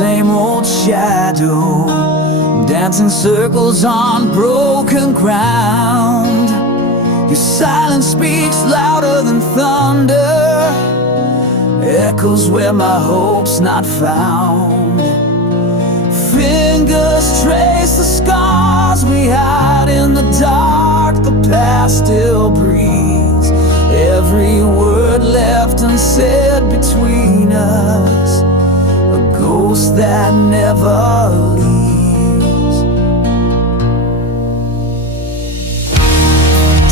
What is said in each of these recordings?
same old shadow, dancing circles on broken ground. Your silence speaks louder than thunder, echoes where my hope's not found. Fingers trace the scars we hide in the dark. The past still breathes, every word left unsaid between us, a ghost that never leaves.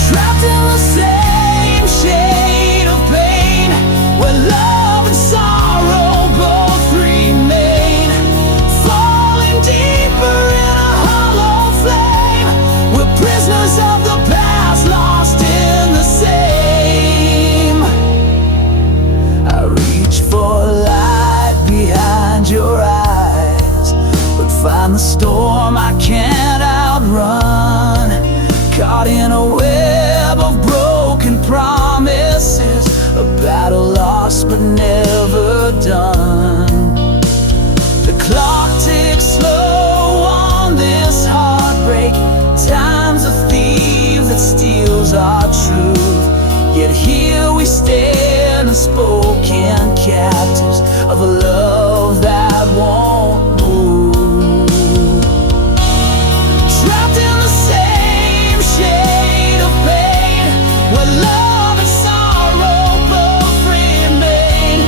Trapped in the same shade of pain, where love and sorrow both remain, falling deeper in a hollow flame. We're prisoners of the past, lost in the same. I reach for light behind your eyes, but find the storm I can't outrun, caught in a web of broken promises, a battle lost but never done. The clock ticks slow on this heartbreak, time's a thief that steals our truth. Yet here we stand, unspoken captives of a love that won't move. Trapped in the same shade of pain, where love and sorrow both remain,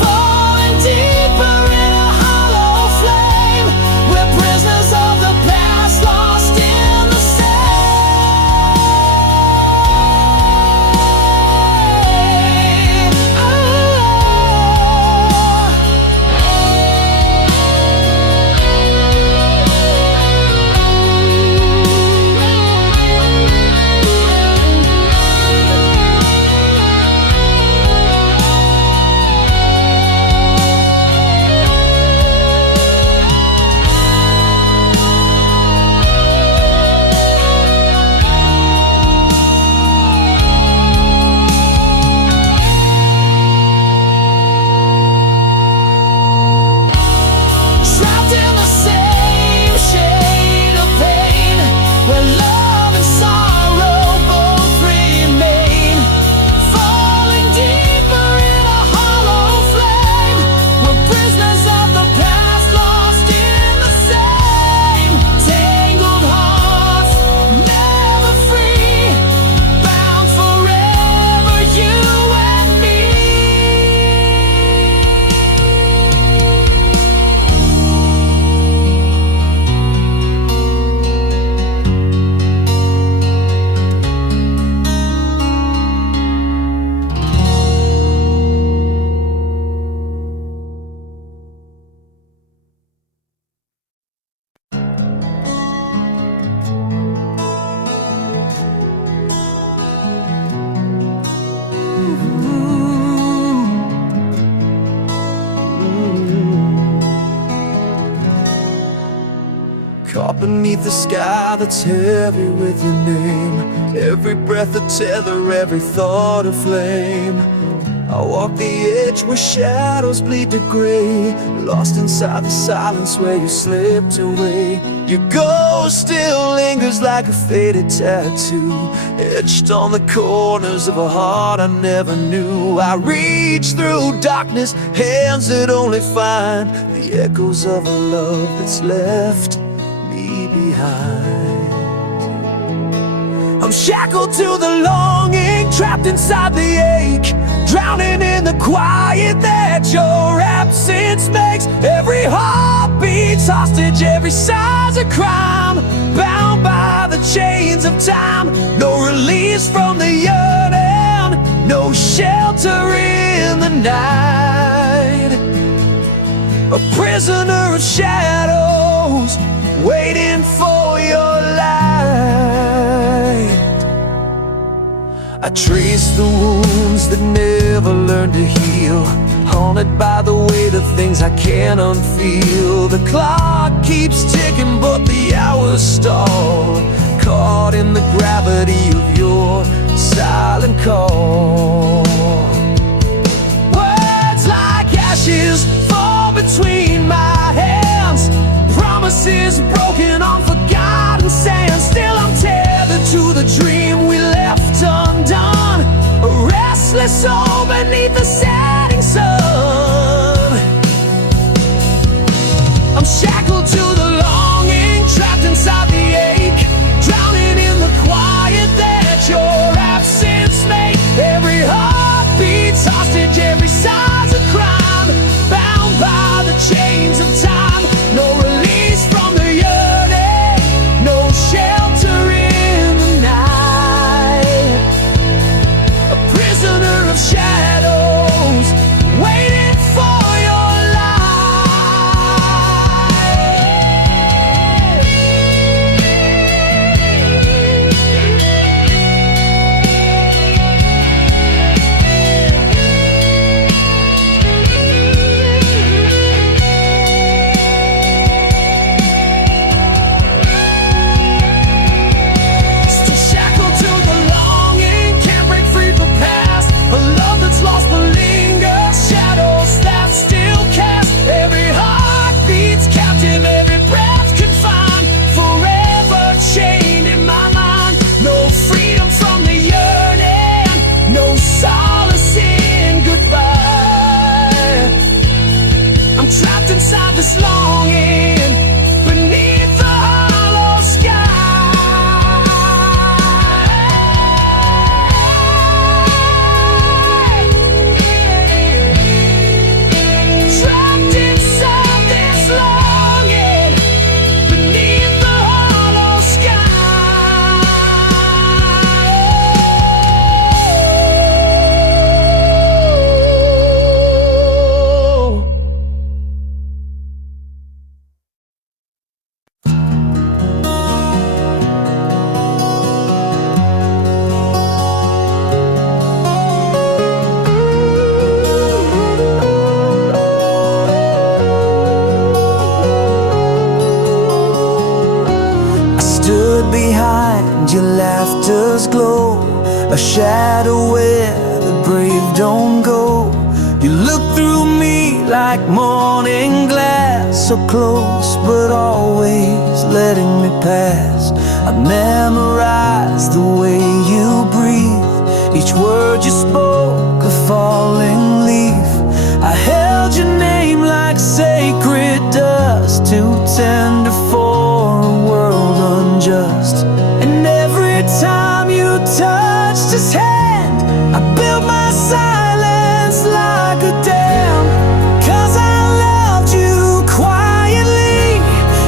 falling deeper in a hollow flame. We're prisoners of the past, lost in the same. Trapped in the same shade of pain, where love and sorrow both remain, falling deeper in a hollow flame. We're prisoners of the past, lost in the same. Tangled hearts, never free, bound forever, you and me. Caught beneath the sky that's heavy with your name, every breath a tether, every thought a flame. I walk the edge where shadows bleed to gray, lost inside the silence where you slipped away. Your ghost still lingers like a faded tattoo, etched on the corners of a heart I never knew. I reach through darkness, hands that only find the echoes of a love that's left me behind. I'm shackled to the longing, trapped inside the ache, drowning in the quiet that your absence makes. Every heartbeat's hostage, every sigh's a crime, bound by the chains of time. No release from the yearning, no shelter in the night. A prisoner of shadows, waiting for your light. I trace the wounds that never learned to heal, haunted by the weight of things I can't unfeel. The clock keeps ticking but the hours stall, caught in the gravity of your silent call. Words like ashes fall between my is broken on forgotten sand. Still I'm tethered to the dream we left undone, a restless soul beneath the setting sun. I'm shackled to the longing, trapped inside the ache, drowning in the quiet that your absence made. Every heartbeat's hostage, every sigh's a crime, bound by the chains of time. No release from the yearning, no shelter in the night. A prisoner of shadows, waiting for your inside this longing, beneath the hollow sky. Trapped inside this longing, beneath the hollow behind your laughter's glow, a shadow where the brave don't go. You look through me like morning glass, so close but always letting me pass. I memorized the way you breathe, each word you spoke, a falling leaf. I held your name like sacred dust, too tender for a world unjust. And every time you touched his hand, I built my silence like a dam. 'Cause I loved you quietly,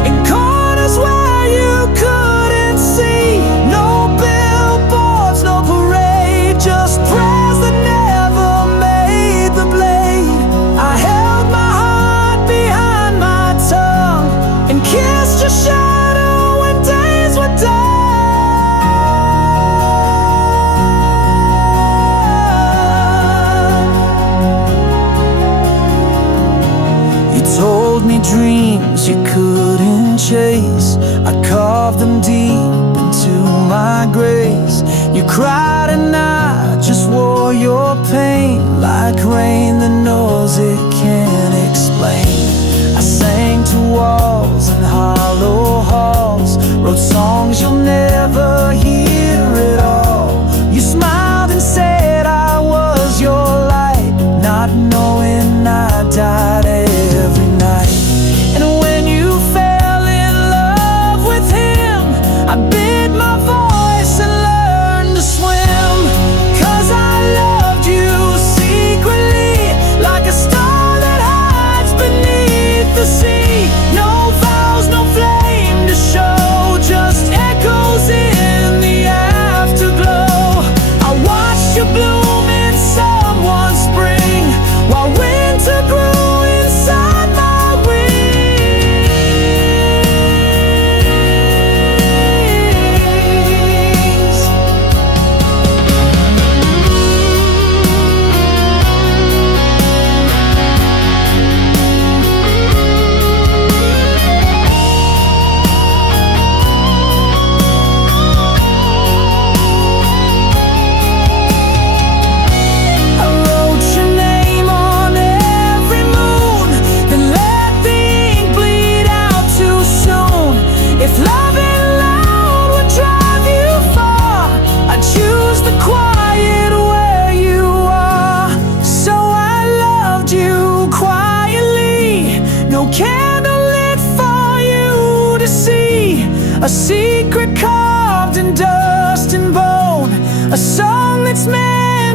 in corners where you couldn't see. No billboards, no parade, just prayers that never made the blade. I held my heart behind my tongue and kissed your shadow when days were done. You told me dreams you couldn't chase, I carved them deep into my grace. You cried and I just wore your pain like rain that knows it can't explain. I sang to walls and hollow halls, wrote songs you'll never hear at all. You smiled and said I was your light, not knowing I died every night. And when you fell in love with him, I bit my voice and learned to swim. 'Cause I loved you secretly, like a star that hides beneath the sea. No vows, no flame to show, just echoes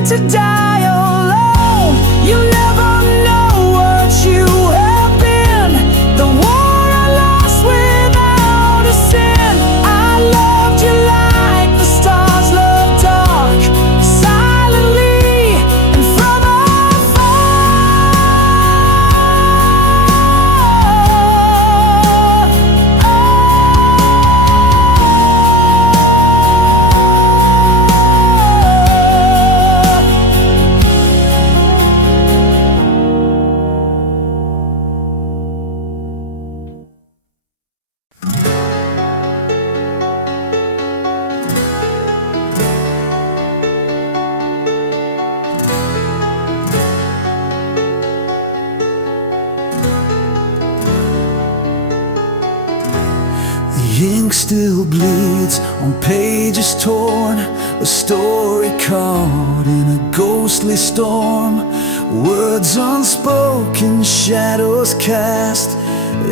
to die alone. You never know what you have been. The war I lost without a sin. I loved you like the stars love dark, silently and from The ink still bleeds on pages torn, a story caught in a ghostly storm. Words unspoken, shadows cast,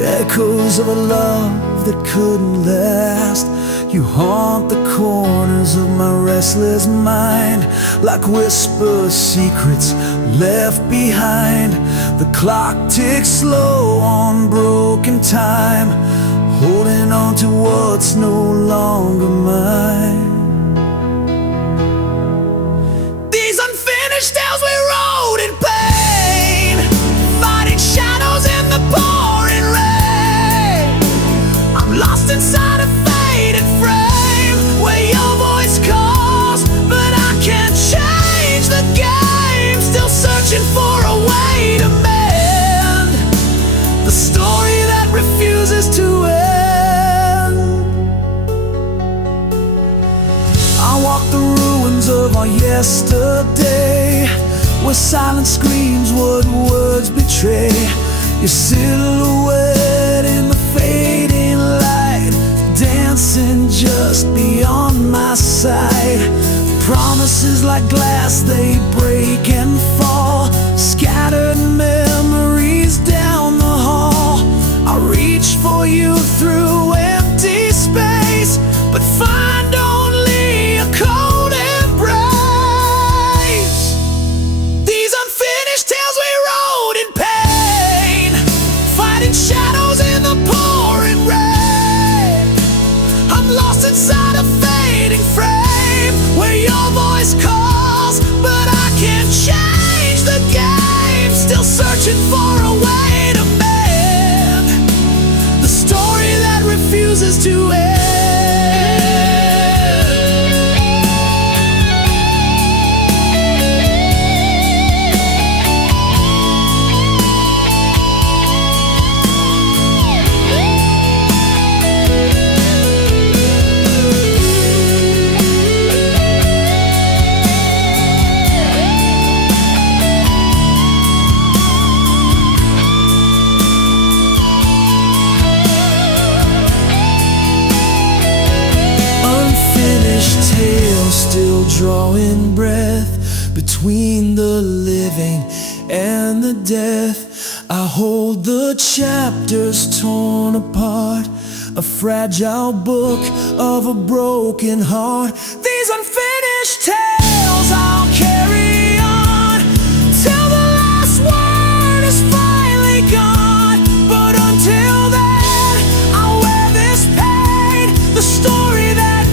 echoes of a love that couldn't last. You haunt the corners of my restless mind, like whispered secrets left behind. The clock ticks slow on broken time, holding on to what's no longer mine. These unfinished tales we wrote in pain, fighting shadows in the pouring rain. I'm lost inside a faded frame where your voice calls, but I can't change the game. Still searching for a way to mend the story that refuses to end. I walk the ruins of our yesterday, where silence screams what words betray. Your silhouette in the fading light, dancing just beyond my sight. Promises like glass, they break and fall, scattered memories down the hall. I reach for you through empty space, but find only a cold embrace. These unfinished tales we wrote in pain, fighting shadows in the pouring rain. I'm lost inside a fading frame where your voice calls, but I can't change the game. Still searching for a way to mend the story that refuses to end. Still drawing breath between the living and the death. I hold the chapters torn apart, a fragile book of a broken heart. These unfinished tales I'll carry on till the last word is finally gone. But until then, I'll wear this pain, the story that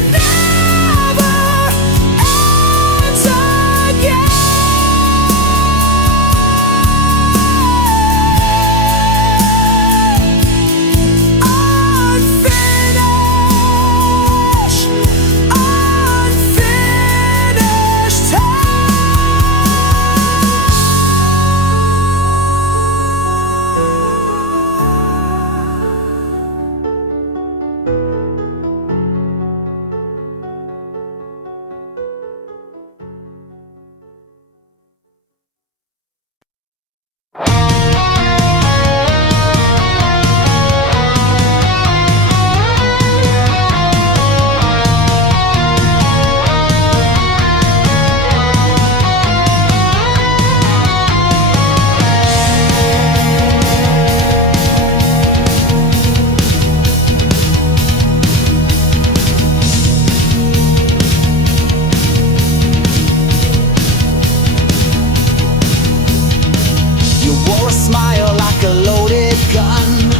unfinished tales. smile like a loaded gun,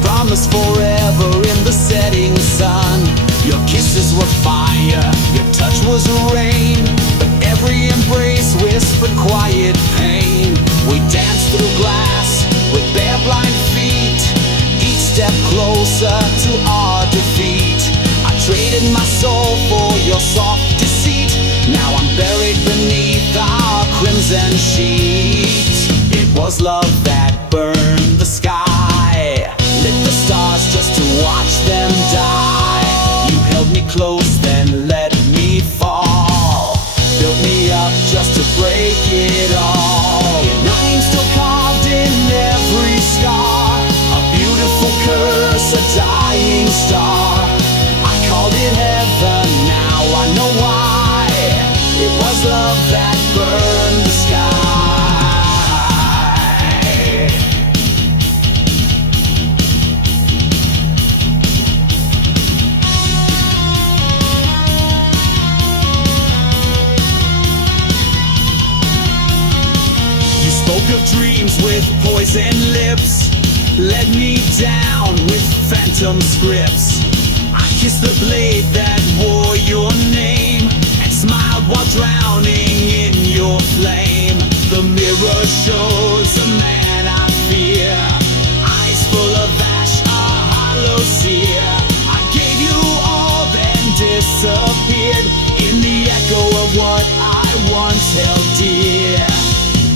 promise forever in the setting sun. Your kisses were fire, your touch was rain, but every embrace whispered quiet pain. We danced through glass with bare blind feet, each step closer to our defeat. I traded my soul for your soft deceit. Now I'm buried beneath our crimson sheet. It was love that burned the sky, lit the stars just to watch them die. You held me close, then let me fall, built me up just to break it all. Your name still carved in every scar, a beautiful curse, a dying star. I called it heaven, now I know why. It was love that burned the sky. You spoke of dreams with poison lips, led me down with phantom scripts. I kissed the blade that wore your name and smiled while drowning in your flame. The mirror shows a man I fear, eyes full of ash, a hollow sear. I gave you all, then disappeared in the echo of what I once held dear.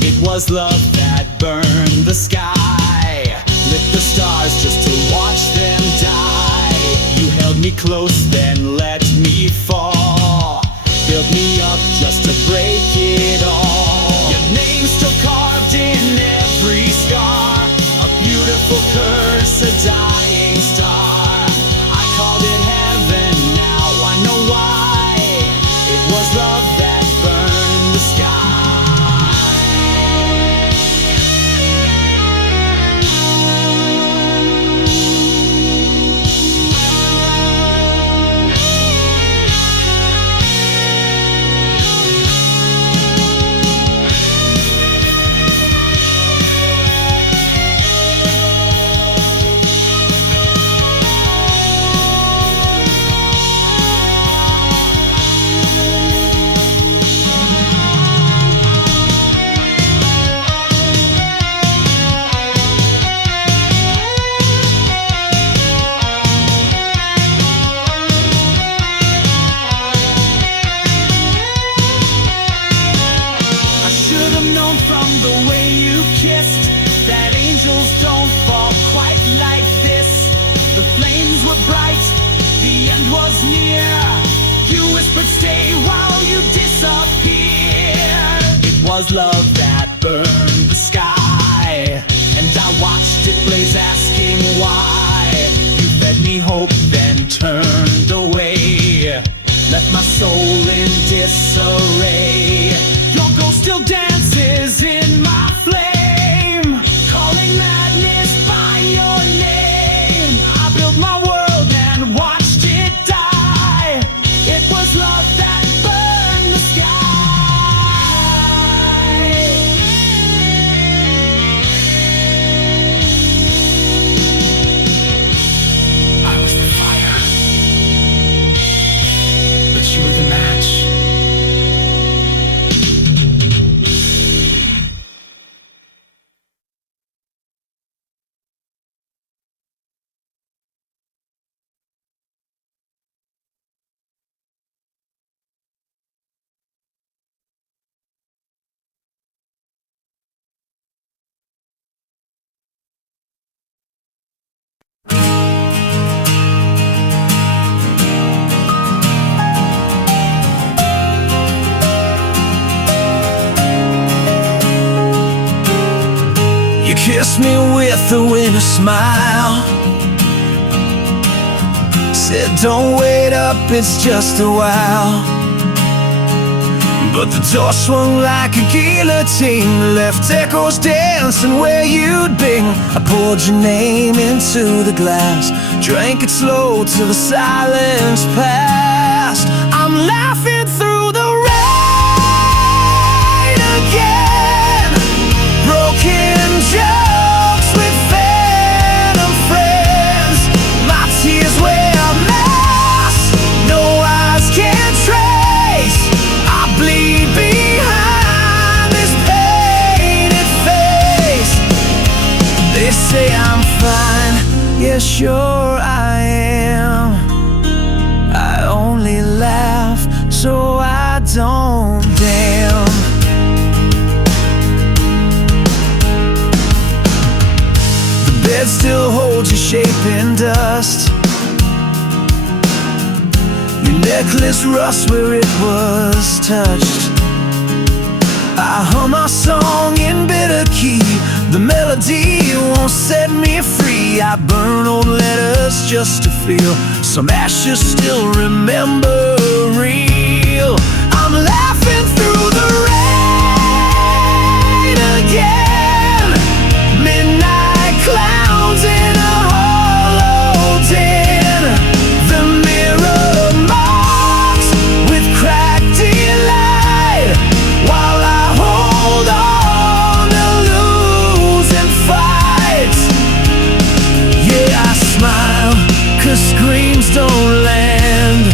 It was love that burned the sky, lit the stars just to watch them die. You held me close, then let me fall, built me up just to break it all. Your name's still carved in every scar, a beautiful curse, a dying star. I called it heaven, now I know why. It was love that burned the sky. From the way you kissed, that angels don't fall quite like this. The flames were bright, the end was near. You whispered stay while you disappeared. It was love that burned the sky, and I watched it blaze asking why. You fed me hope, then turned away, left my soul in disarray. Your ghost still dances in my flame, calling madness by your name. I built my world and watched it die. It was love that burned the sky. I was the fire, but you were the match. You kissed me with a winter smile, said don't wait up, it's just a while. But the door swung like a guillotine, left echoes dancing where you'd been. I poured your name into the glass, drank it slow till the silence passed. I'm laughing through the rain again, broken just yeah, sure I am. I only laugh so I don't damn. The bed still holds your shape in dust. Your necklace rusts where it was touched. I hum our song in bitter key. The melody won't set me free. I burn old letters just to feel some ashes still remember real. I'm laughing through the rain again. Midnight clowns in a hollow den. The mirror mocks with cracked delight while I hold on to losing fights. Yeah, I smile 'cause screams don't land.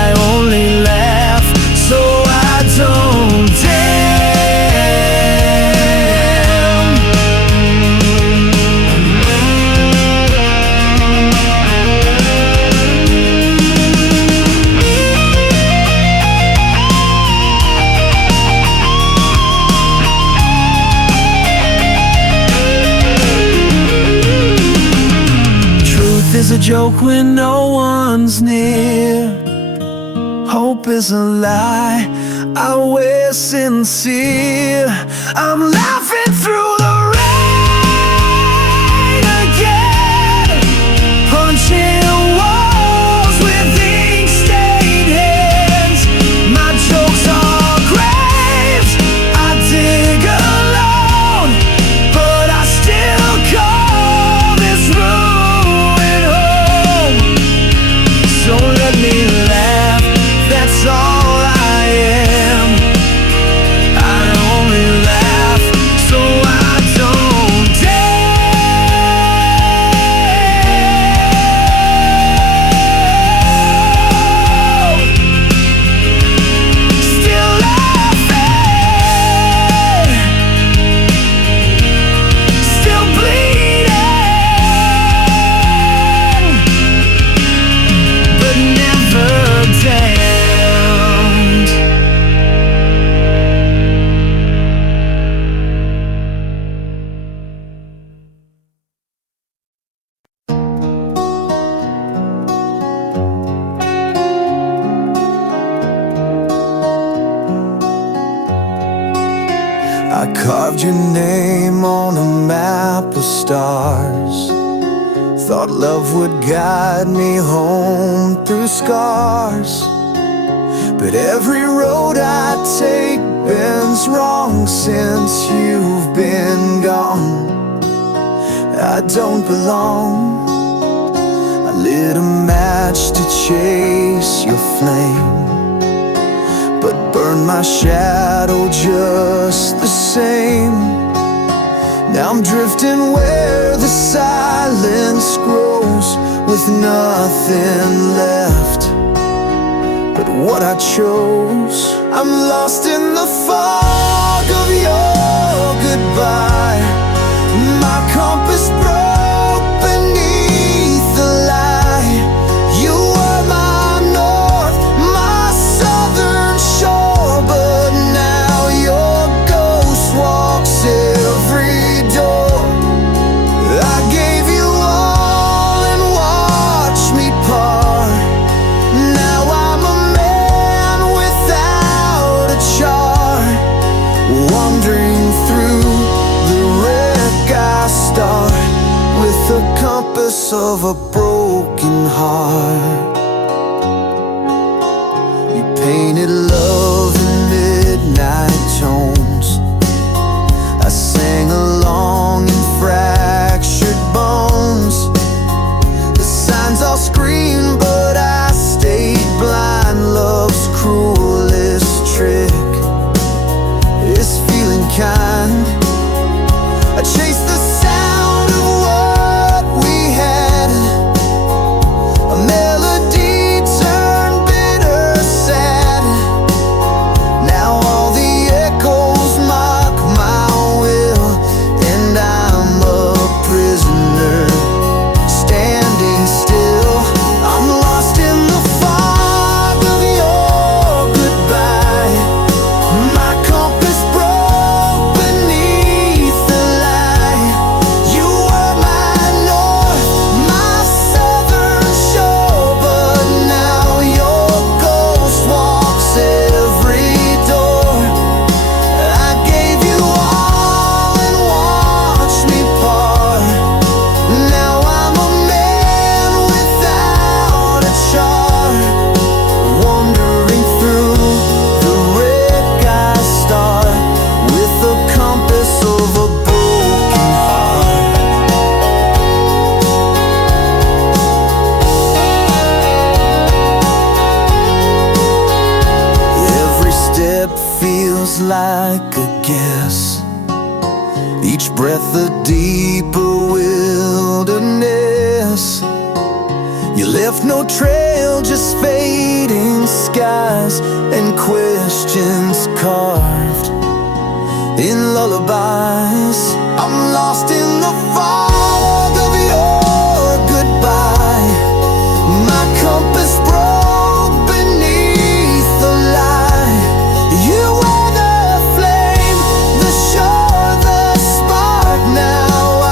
I only laugh so I don't damn. Truth is a joke when no one's near. Hope is a lie, I wear sincere. I'm laughing through the rain again, punching walls with ink-stained hands. My jokes are graves I dig alone, but I still call this ruin home. So let me laugh, that's all I am. I only laugh so I don't damn. Still laughing, still bleeding, but never damned. I carved your name on a map of stars. Thought love would guide me home through scars. But every road I take bends wrong since you've been gone. I don't belong. I lit a match to chase your flame, but burned my shadow just the same. Now I'm drifting where the silence grows, with nothing left but what I chose. I'm lost in the fog of your goodbye. My compass broke beneath the lie. You were my north, my southern shore, but now your ghost walks every door. I gave you all and watched me part. Now I'm a man without a chart, wandering through the wreck I start, with the compass of a broken heart. You painted love in midnight tones. I sang along in fractured bones. The signs all screamed, but I stayed blind. Love's cruelest trick is feeling kind. I chased the sound of what we had. A melody turned bitter sad. Now all the guess. Each breath a deeper wilderness. You left no trail, just fading skies and questions carved in lullabies. I'm lost in the fog of your goodbye. My compass broke beneath the light. You were the flame, the shore, the spark. Now I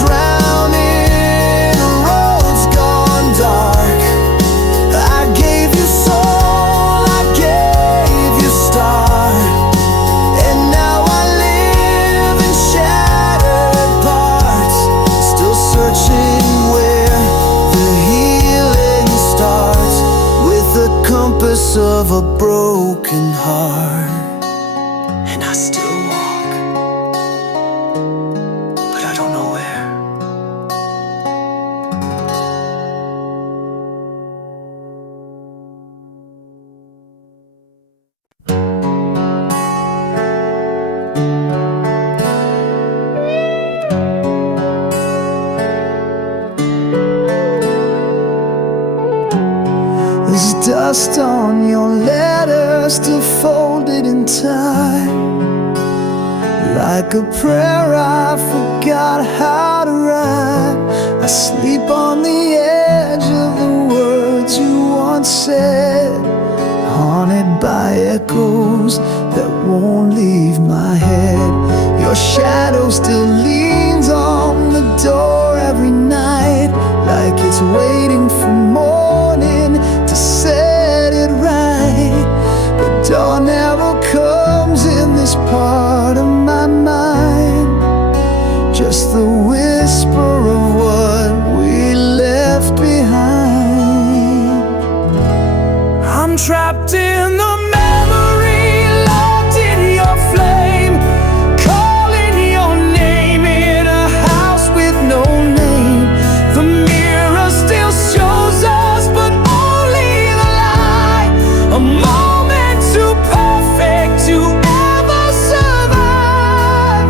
drown in roads gone dark. I gave you soul, I gave you start, and now I live in shattered parts, still searching where the healing starts, with the compass of a broken heart. And I still walk, but I don't know where. There's dust on your letters, still folded in time. Like a prayer I forgot how to write. I sleep on the edge of the words you once said, haunted by echoes that won't leave my head. Your shadow still leans on the door every night, like it's waiting for morning to set it right. But dawn never comes in this part of my mind, just the whisper of what we left behind. I'm trapped in the memory, locked in your flame, calling your name in a house with no name. The mirror still shows us, but only the lie. A moment too perfect to ever survive.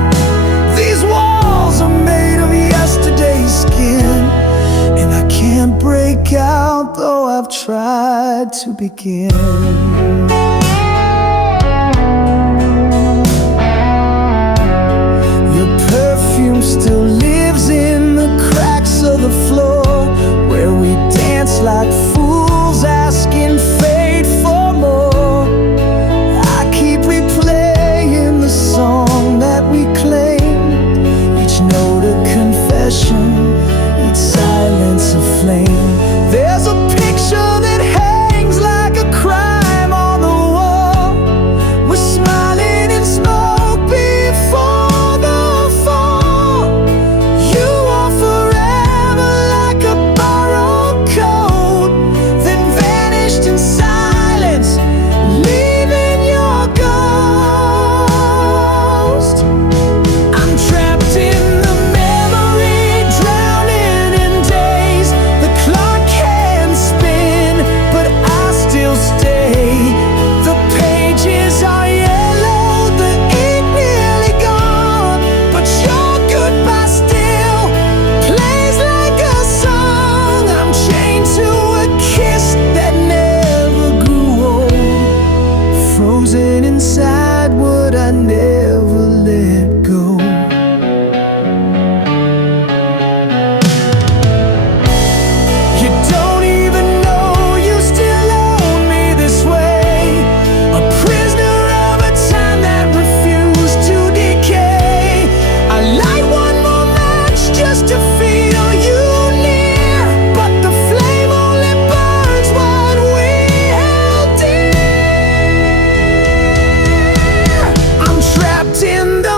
These walls are made of yesterday's skin, and I can't break out, though I've tried to begin. Your perfume still lives in the cracks of the floor, where we dance like fools, asking fate for more. I keep replaying the song that we claimed, each note a confession, each silence a flame. There's a picture that hangs like a crime on the wall. We're smiling in smoke before the fall. You are forever like a borrowed coat, then vanished in silence, leaving your ghost. I'm trapped in the memory, drowning in days. The clock can spin, but I still stay. The pages are yellow, the ink nearly gone, but your goodbye still plays like a song. I'm chained to a kiss that never grew old, frozen inside what I never let go. You don't even know you still own me this way, a prisoner of a time that refused to decay. I light one more match just to feel you near, but the flame only burns what we held dear. I'm trapped in the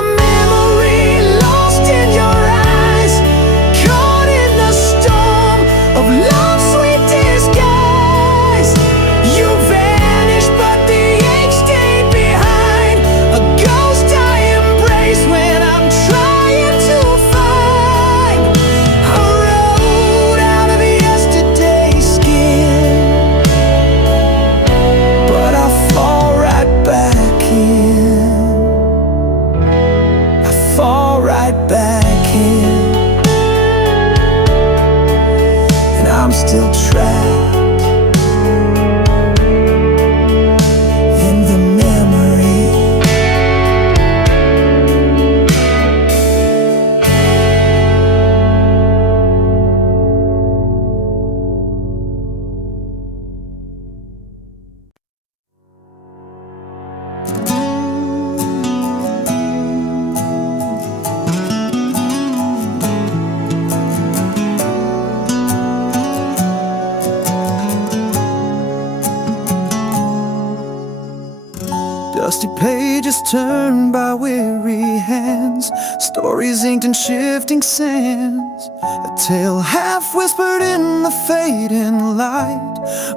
turned by weary hands, stories inked in shifting sands, a tale half whispered in the fading light,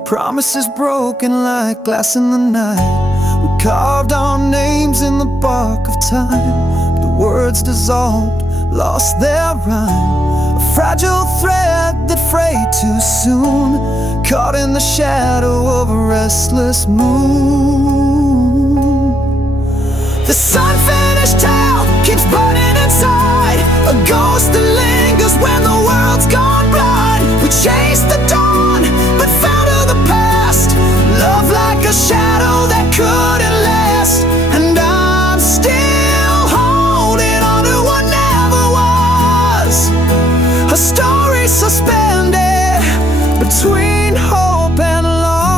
promises broken like glass in the night. We carved our names in the bark of time, the words dissolved, lost their rhyme, a fragile thread that frayed too soon, caught in the shadow of a restless moon. This unfinished tale keeps burning inside, a ghost that lingers when the world's gone blind. We chased the dawn, but fell to the past, love like a shadow that couldn't last. And I'm still holding on to what never was, a story suspended between hope and loss.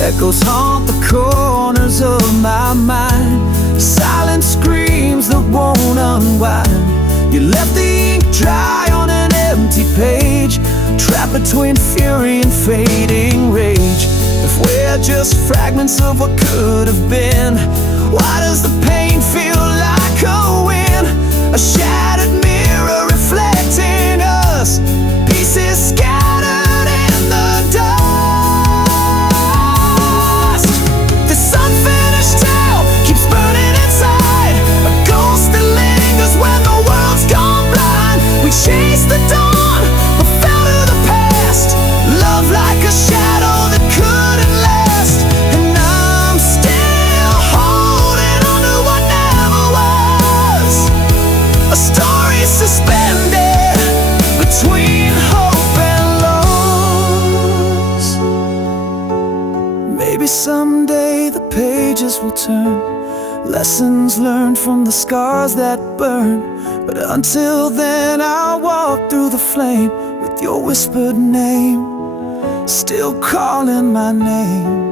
Echoes haunt the corners of my mind, silent screams that won't unwind. You left the ink dry on an empty page, trapped between fury and fading rage. If we're just fragments of what could have been, why does the pain feel like a win? A shattered mirror reflecting us, pieces scattered in the dust. This unfinished tale keeps burning inside, a ghost that lingers when the world's gone blind. We chased the dawn, but fell to the past, love like a shadow that couldn't last. And I'm still holding on to what never was, a story suspended between hope and loss. Maybe someday the pages will turn, lessons learned from the scars that burn. But until then I'll walk through the flame with your whispered name still calling my name.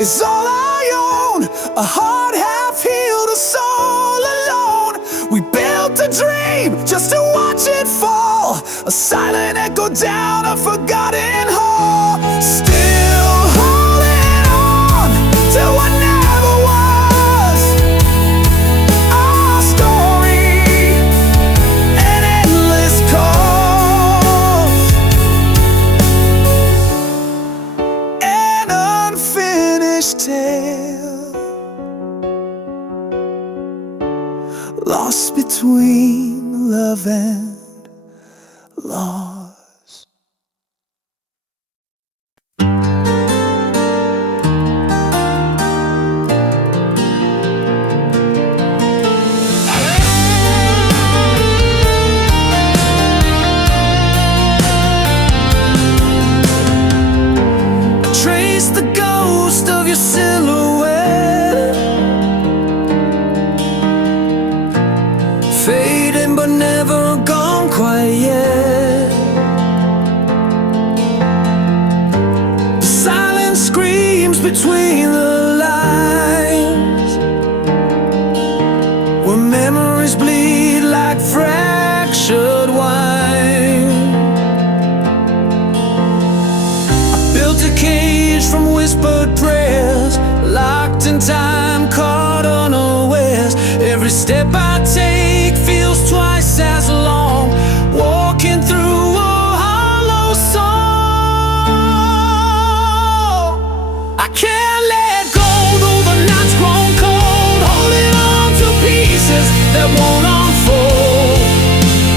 Is all I own, a heart half healed, a soul alone. We built a dream just to watch it fall, a silent echo down a forgotten hall. Still holding on to what never was, our story, an endless cause, an unfinished tale, lost between love and loss. Trace the ghost of your silhouette, fading but never gone quite yet. The silence screams between the lines, where memories bleed like fractured wine. Built a cage from whispered prayers, locked in time, caught unawares. Every step I take feels twice as long, walking through a hollow soul. I can't let go though the night's grown cold, holding on to pieces that won't unfold.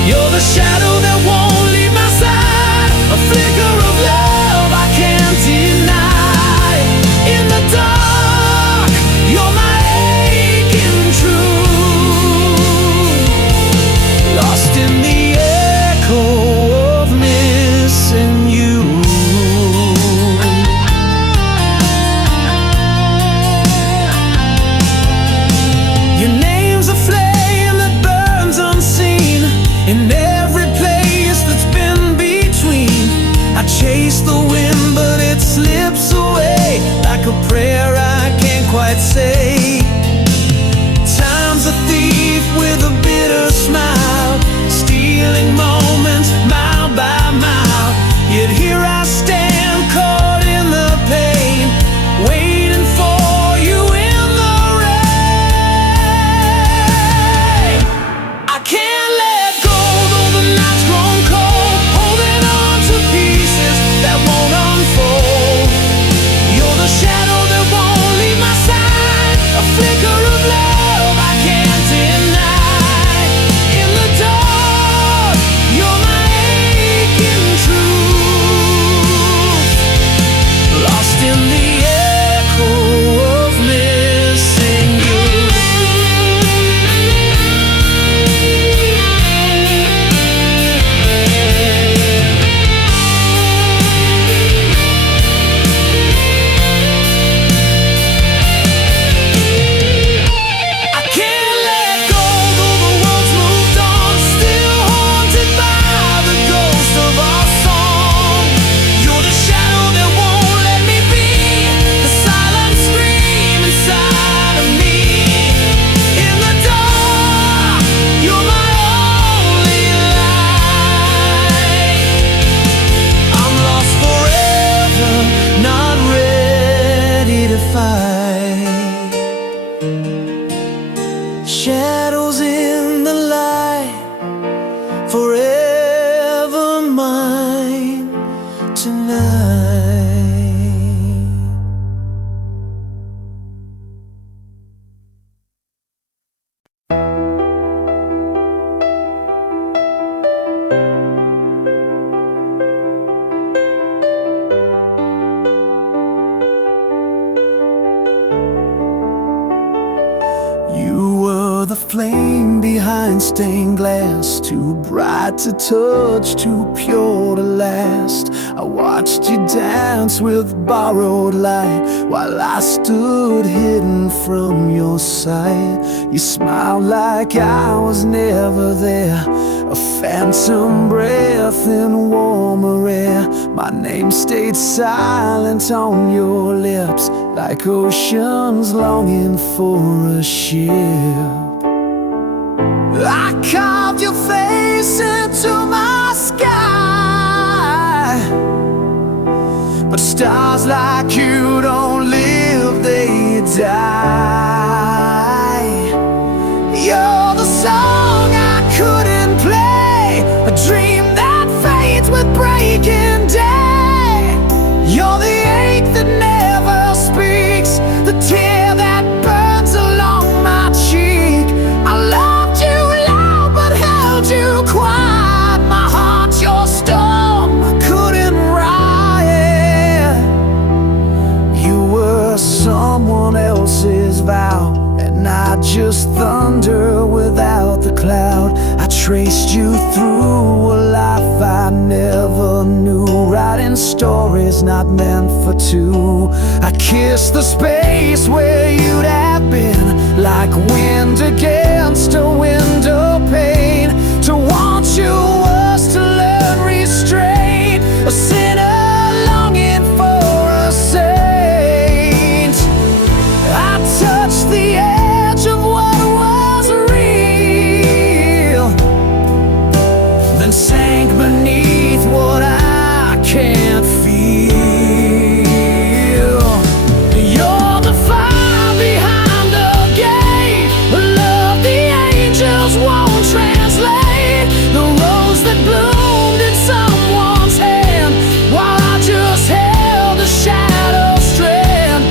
You're the shadow that won't leave my side, a flicker of love I can't deny. In the dark, you're my aching truth. shadows in the light, forever mine tonight. You were the flame behind stained glass, too bright to touch, too pure to last. I watched you dance with borrowed light while I stood hidden from your sight. You smiled like I was never there, a phantom breath in warmer air. My name stayed silent on your lips, like oceans longing for a ship. I carved your face into my sky, but stars like you don't live, they die. You're the song I couldn't play, a dream that fades with breaking day. You're the ache that never speaks, the tear that burns along my cheek. I loved you loud but held you quiet, my heart's your storm, I couldn't riot. You were someone else's vow, and I just thunder without the cloud. I traced you through a life I never knew, writing stories not meant for two. I kissed the space where you'd have been, like wind against a window pane. To want you was to learn restraint, a sinner longing for a saint. I touched the edge of what was real, then sank beneath what I can't feel. You're the fire behind the gate, a love the angels won't translate, the rose that bloomed in someone's hand while I just held a shadow strand.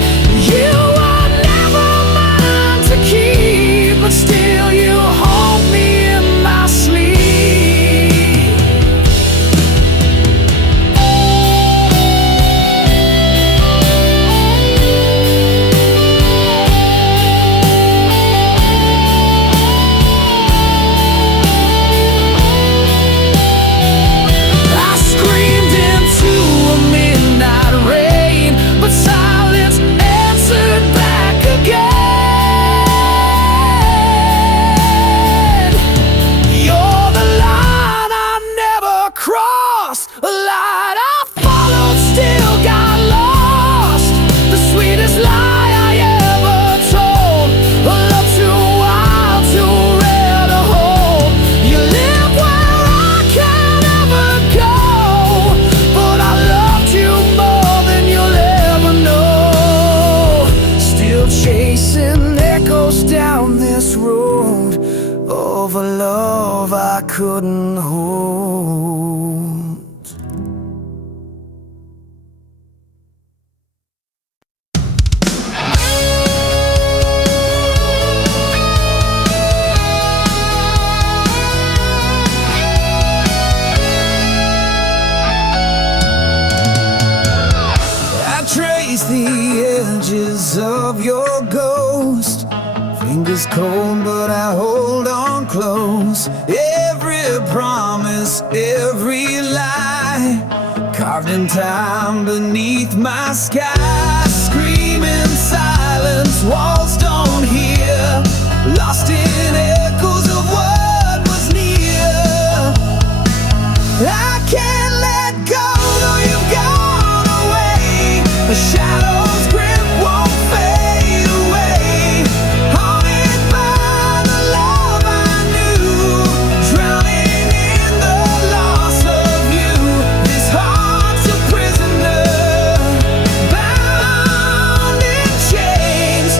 You were never mine to keep, but still you hold me in my sleep. I screamed into a midnight rain, but silence answered back again. You're the line I never crossed, a light I followed, still got lost. The sweetest lie I ever told, a love too wild, too rare to hold. You live where I can't ever go, but I loved you more than you'll ever know. Still chasing echoes down this road of a love I couldn't hold. I trace the edges of your ghost, fingers cold but I hold on close. Every promise, every lie, carved in time beneath my sky. Screaming silence, walls don't hear, lost in echoes of what was near. I can't let go though you've gone away, the shadow's grip won't fade away. Haunted by the love I knew, drowning in the loss of you. This heart's a prisoner, bound in chains,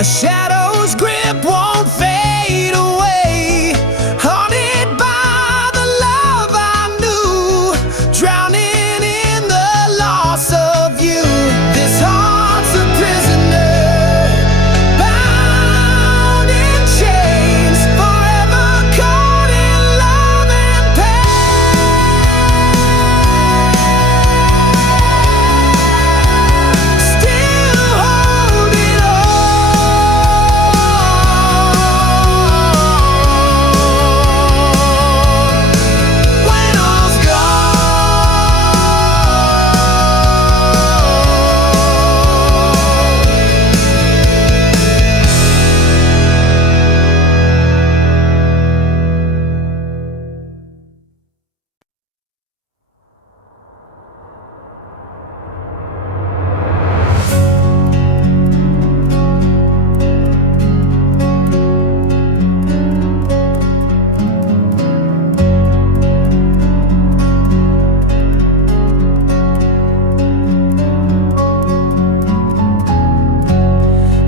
A shadow's grip won't fade away. Haunted by the love I knew, drowning in the loss of you. This heart's a prisoner, bound in chains, forever caught in love and pain. Still holding on when all's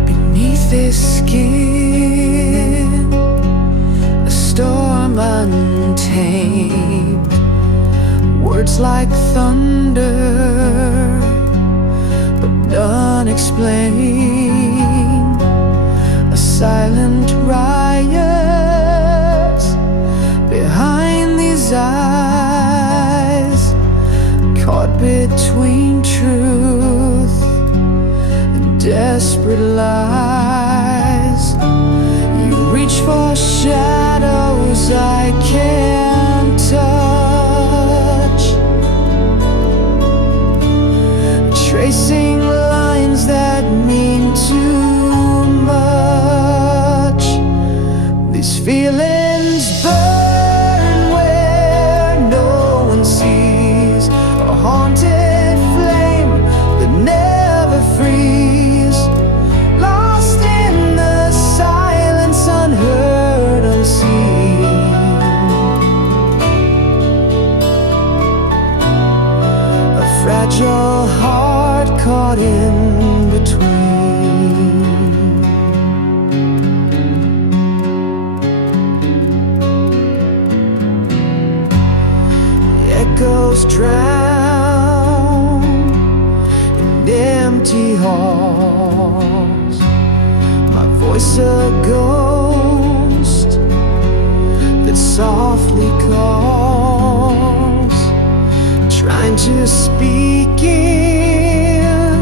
beneath this skin, a storm untamed, words like thunder, but unexplained. A silent riot behind these eyes, caught between truth and desperate lies. You reach for shadows I can't touch, tracing lines that mean too much. These feelings burn where no one sees, a haunted flame that never frees, lost in the silence, unheard, unseen. A fragile heart caught in between. Echoes drown in empty halls, my voice a ghost that softly calls, trying to speak in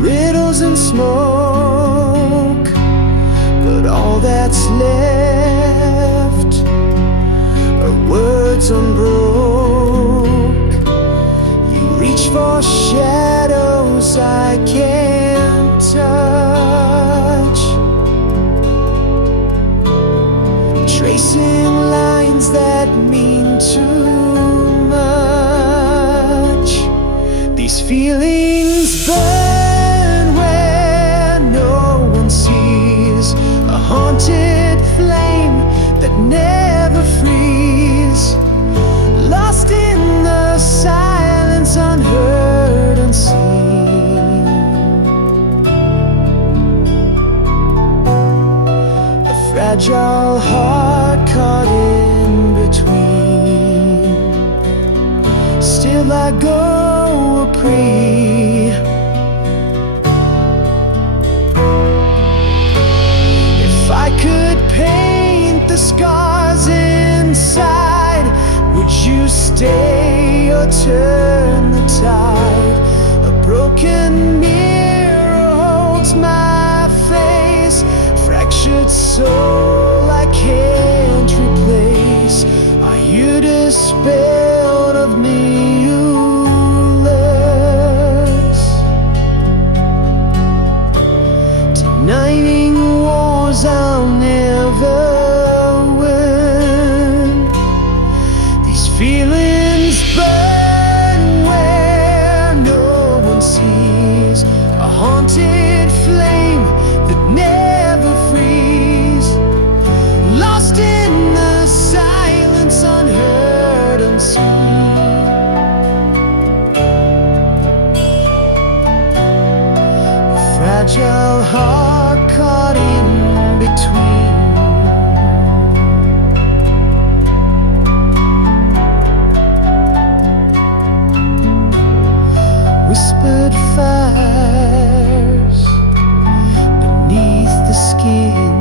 riddles and smoke. But all that's left are words unbroke. You reach for shadows I can't touch, tracing lines that mean too much. These feelings burn where no one sees, a haunted flame that never frees, lost in the silence, unheard, unseen. A fragile heart caught in between. Still I go a prey. If I could paint the scars inside, would you stay or turn the tide? A broken mirror holds my face, fractured soul I can't replace. Are you dispelled of me, Ulysses? Denying wars I'll never win. These feelings burn where no one sees, a haunted flame that never frees, lost in the silence, unheard, unseen. between. Whispered fires beneath the skin.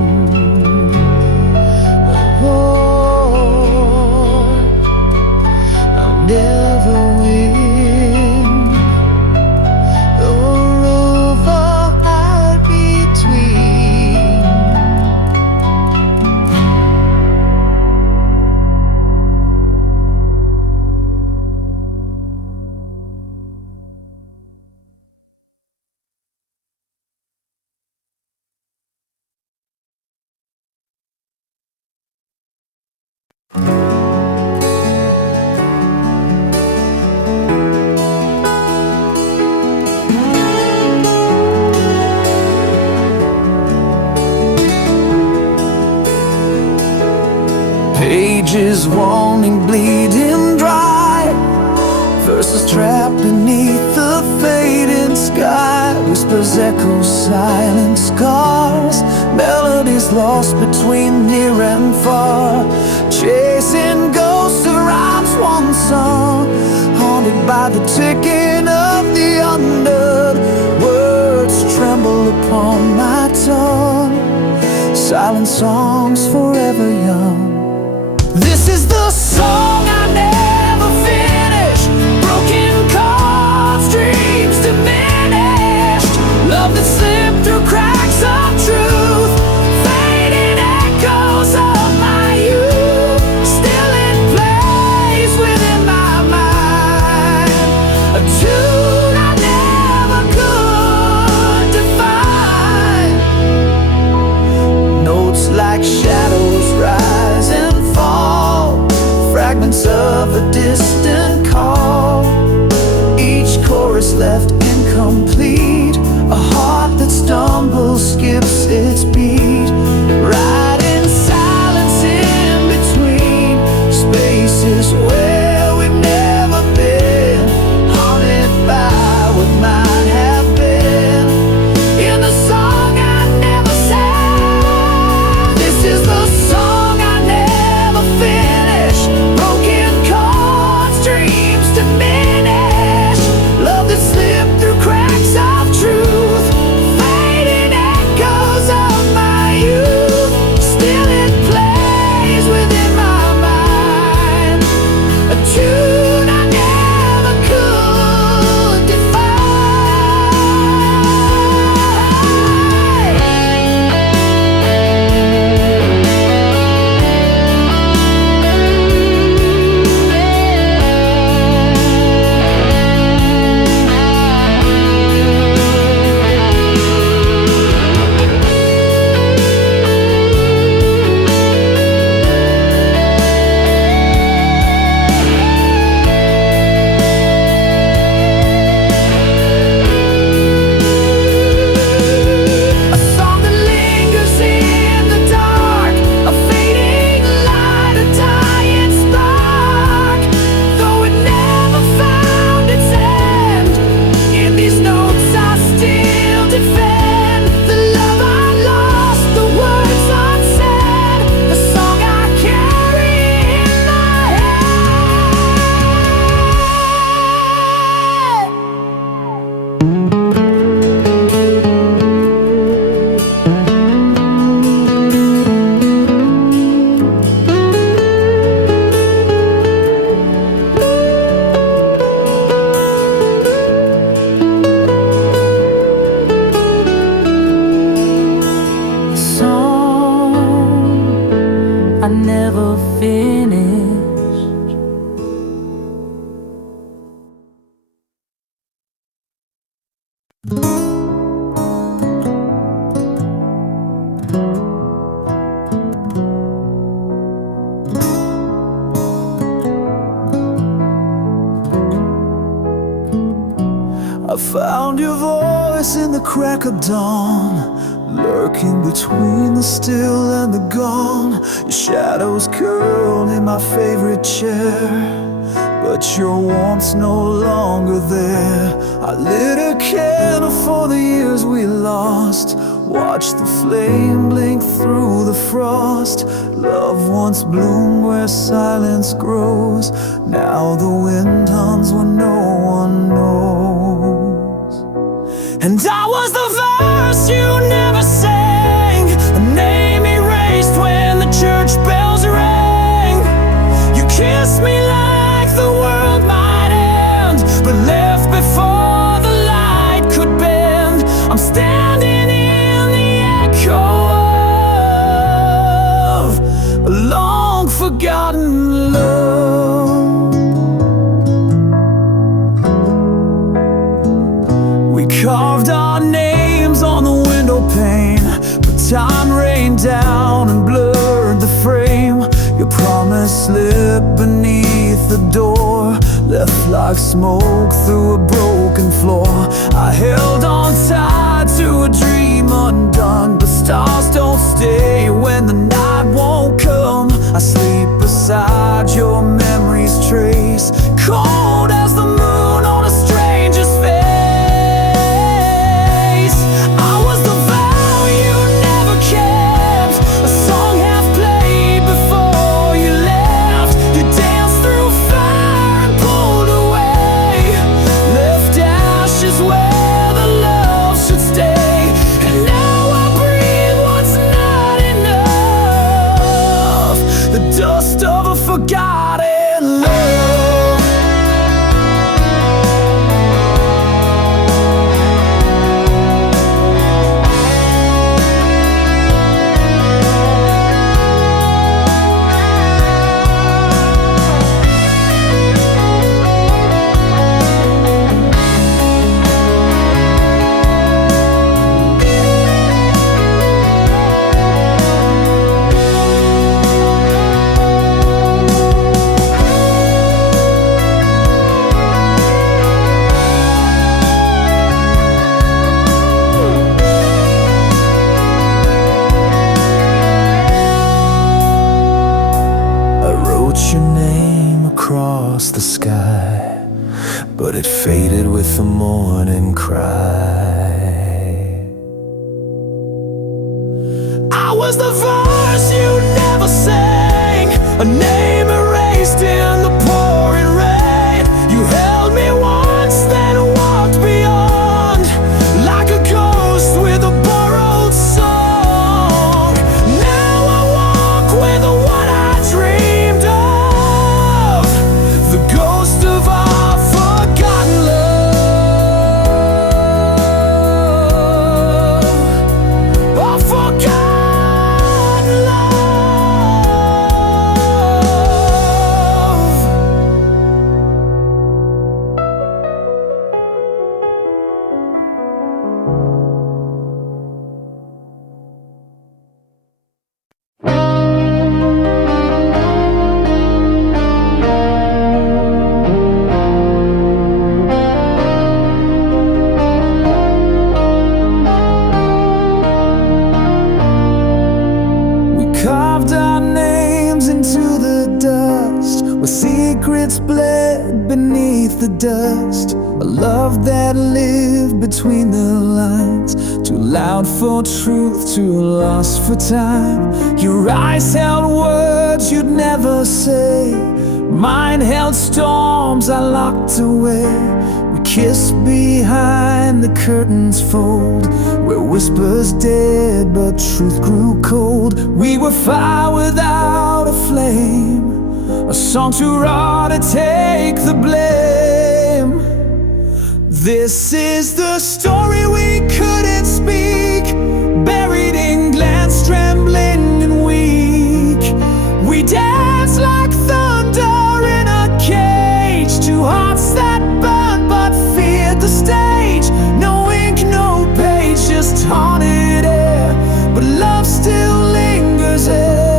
A war I'll never win. A rover out between. Pages wanting bleeding dry, verses trapped beneath the fading sky. Whispers echo silent scars, melodies lost between near and far. Chasing ghosts of rhymes once sung, haunted by the ticking of the undead. Words tremble upon my tongue, silent songs forever young. This is the song I never finished. Broken chords, dreams diminished. Love that slipped through cracks of truth. Fading echoes of my youth. Still it plays within my mind. A tune I never could define. Notes like shadows rise and fall, fragments of a distant call. Each chorus left incomplete, a heart that stumbles, skips its beat. Riding silence in between spaces where we've never been, haunted by what might have been. In the song I never sang, this is the song I never finished. Broken chords, dreams diminished. Love that slipped through cracks of truth. Fading echoes of my youth. Still it plays within my mind. A tune I never could a song that lingers in the dark, a fading light, a dying spark. Though it never found its end, in these notes I still defend the love I lost, the words unsaid, the song I carry in my song I never finished. I found your voice in the crack of dawn, lurking between the still and the gone. Your shadows curled in my favorite chair, but your warmth's no longer there. I lit a candle for the years we lost, watched the flame blink through the frost. Love once bloomed where silence grows, now the wind hums when no one knows. And I was the verse you never sang, a name erased when the church bells rang. You kissed me like the world might end, but left before the light could bend. I'm standing in the echo of a long forgotten love. We carved our names on the window pane, but time rained down and blurred the frame. Your promise slipped beneath the door, left like smoke through a broken floor. I held on tight to a dream undone, but stars don't stay when the night won't come. I sleep beside your memory's trace, cold as the moon on a stranger's face. I was the vow you never kept, a song half played before you left. You danced through fire and pulled away, left ashes where the love should stay. And now I breathe what's not enough, the dust of a forgotten love. Your name across the sky, but it faded with the morning cry. I was the verse you never sang, a name erased in the pouring rain. You held me once, then walked beyond, like a ghost with a borrowed song. Now I walk with what I dreamed of, the ghost of our forgotten love, our forgotten love. We carved our names into the dust, where secrets bled beneath the dust. A love that lived between the lines, too loud for truth, too lost for time. Your eyes held words you'd never say, mine held storms I locked away. We kissed behind the curtains fold, where whispers dead but truth grew cold. We were fire without a flame, a song too raw to take the blame. This is the story we couldn't speak, buried in glance, trembling and weak. We danced like thunder in a cage, two hearts that burned but feared the stage. No ink, no page, just haunted air, but love still lingers everywhere.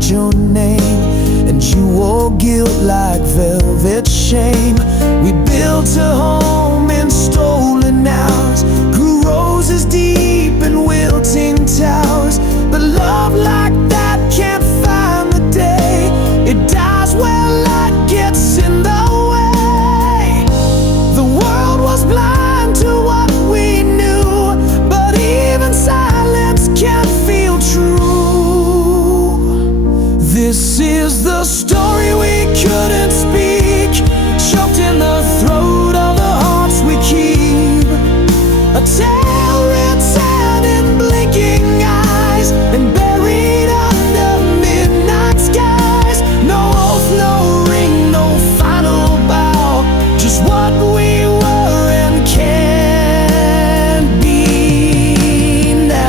out your name, and you wore guilt like velvet shame. We built a home in stolen hours, grew roses deep in wilting towers. But love like that can't find the day. It dies when light gets in the way. The world was blind to what we knew, but even silence can feel true. This is the story we couldn't speak, choked in the throat of the hearts we keep. A tale written in blinking eyes and buried under midnight skies. No oath, no ring, no final bow, just what we were and can be now.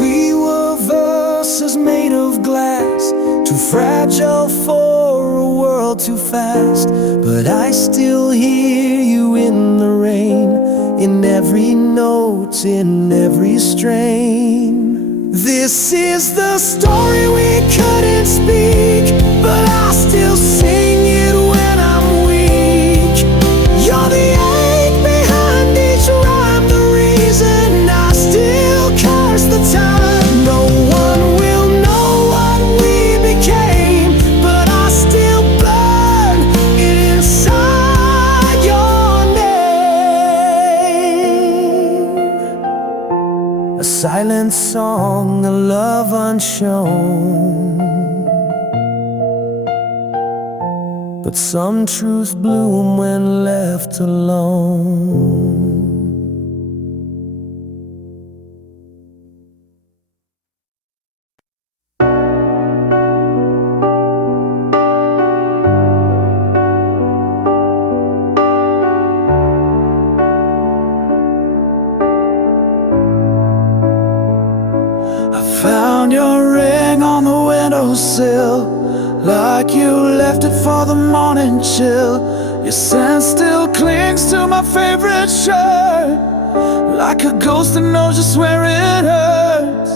We were verses made of glass, too fragile for a world too fast. But I still hear you in the rain, in every note, in every strain. This is the story we couldn't speak, but I still sing it when I'm weak. You're the ache behind each rhyme, the reason I still curse the time. No one will know what we became, but I still burn inside your name. A silent song, a love unshown, but some truths bloom when left alone. Found your ring on the windowsill, like you left it for the morning chill. Your scent still clings to my favorite shirt, like a ghost that knows just where it hurts.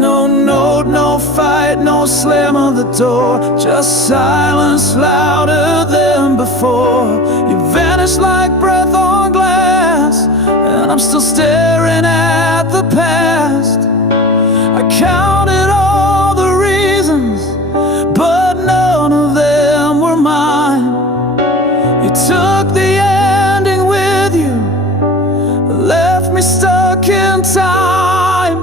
No note, no fight, no slam of the door, just silence louder than before. You vanished like breath on glass, and I'm still staring at the past. I counted all the reasons, but none of them were mine. You took the ending with you, left me stuck in time.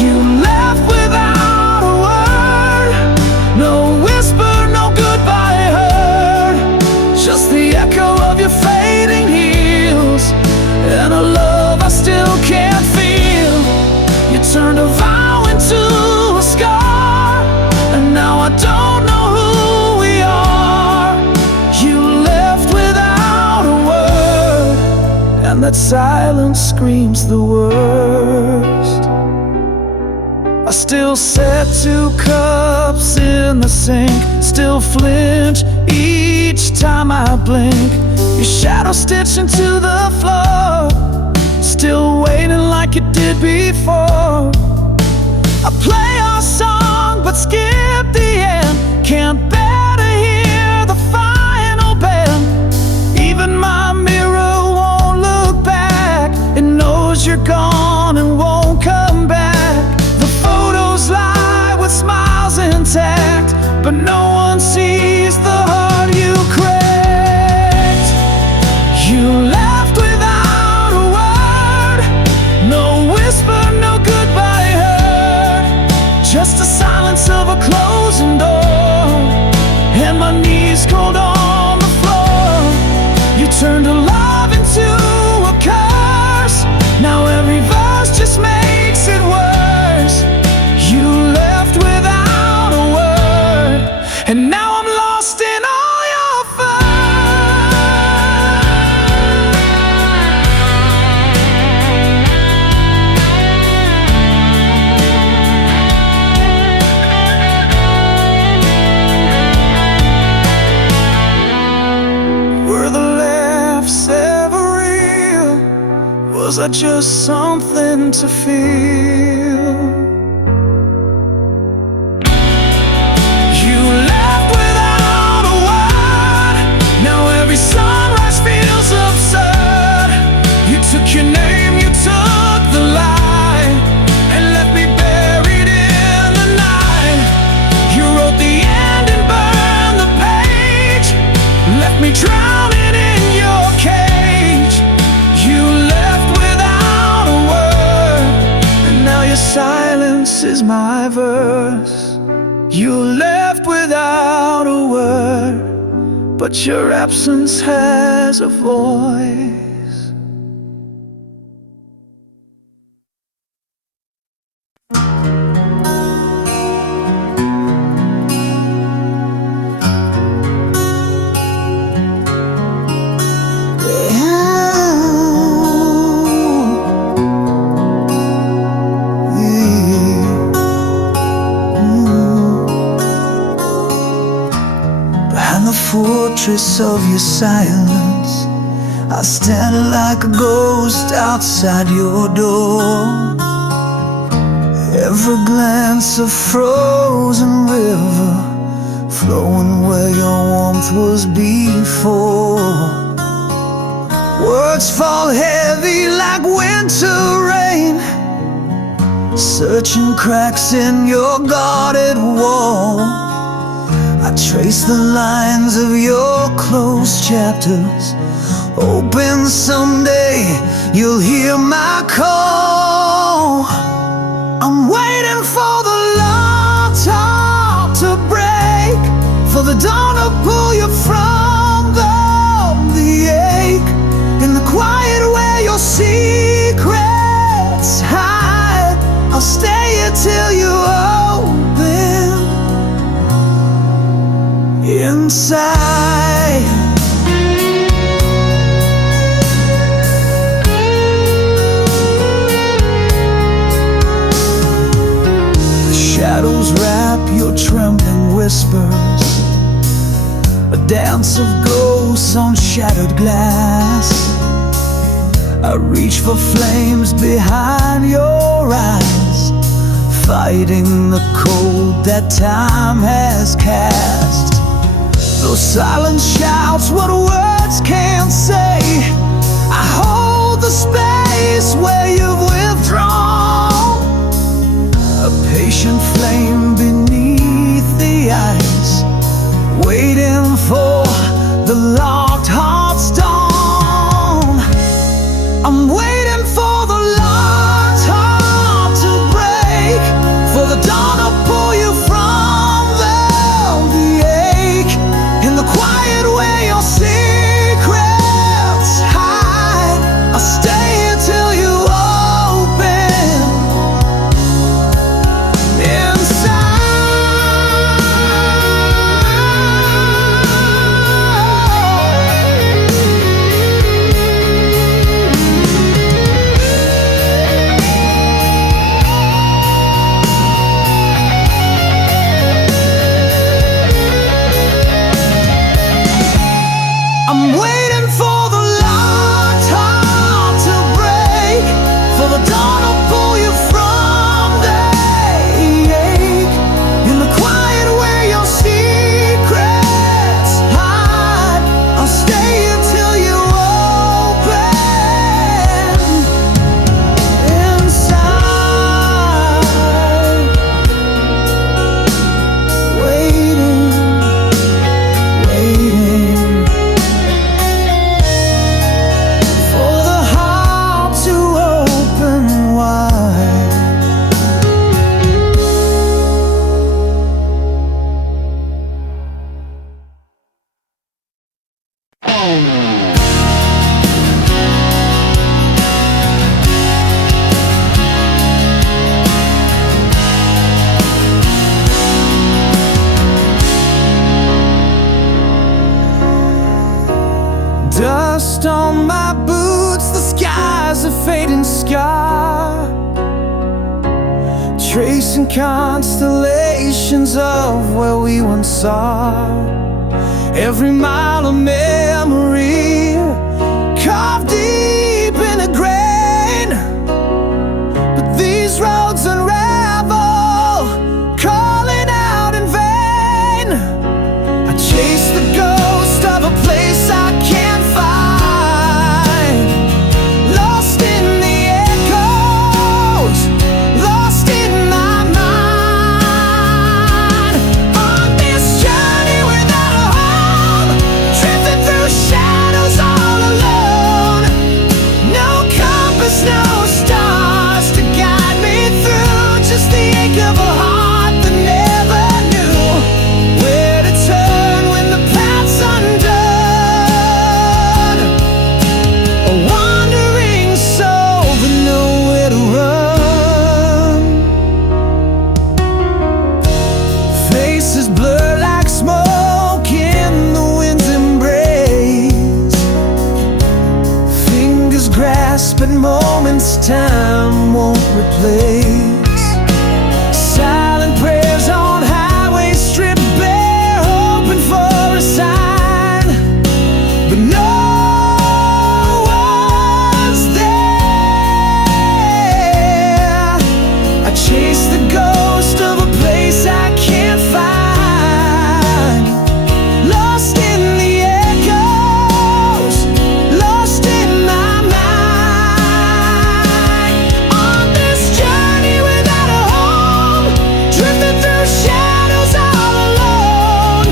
You left without a word, no whisper, no goodbye heard, just the echo of your fading heels, and a love I still can't feel. You turned a vow into a scar, and now I don't know who we are. You left without a word, and that silence screams the worst. I still set 2 cups in the sink, still flinch each time I blink. Your shadow stitched into the floor, still waiting like it did before. I play our song but skip the end, can't bear to hear the final bend. Even my mirror won't look back, it knows you're gone and won't come back. The photos lie with smiles intact, but no one sees the heart you cracked. You left without a word, no whisper, no good Was I just something to feel? You left without a word. Now every sunrise feels absurd. You took your name, you took the light, and left me buried in the night. You wrote the end and burned the page, left me drowning in your cage. You left without a word, and now your silence is my verse. You left without a word, but your absence has a voice. Behind the fortress of your silence, I stand like a ghost outside your door. Every glance a frozen river, flowing where your warmth was before. Words fall heavy like winter rain, searching cracks in your guarded wall. I trace the lines of your closed chapters, hoping someday you'll hear my call. I'm waiting for the long talk to break, for the dawn to pull you from the ache, in the quiet where your secrets hide. I'll stay here till you open inside. The shadows wrap your trembling whispers, a dance of ghosts on shattered glass. I reach for flames behind your eyes, fighting the cold that time has cast. Those silent shouts, what words can't say. I hold the space where you've withdrawn, a patient flame beneath the ice, waiting for the locked heart's dawn. I'm waiting for the locked heart to break, for the dawn to pull you from the ache, in the quiet where your secrets hide. I'll stay here till you open inside. I'm waiting for the locked heart to break, for the dawn to pull you from the ache, in the quiet where your secrets hide. I'll stay here till you open inside, waiting, waiting for the heart to open wide. Dust on my boots, the sky's a fading sky, tracing constellations of where we once are. Every mile of memory carved deep in a grave. Spent moments time won't replace. Silent prayers on highways stripped bare, hoping for a sign, but no one's there. I chase the ghost of a place I can't find, lost in the echoes, lost in my mind. On this journey without a home, drifting through shadows all alone.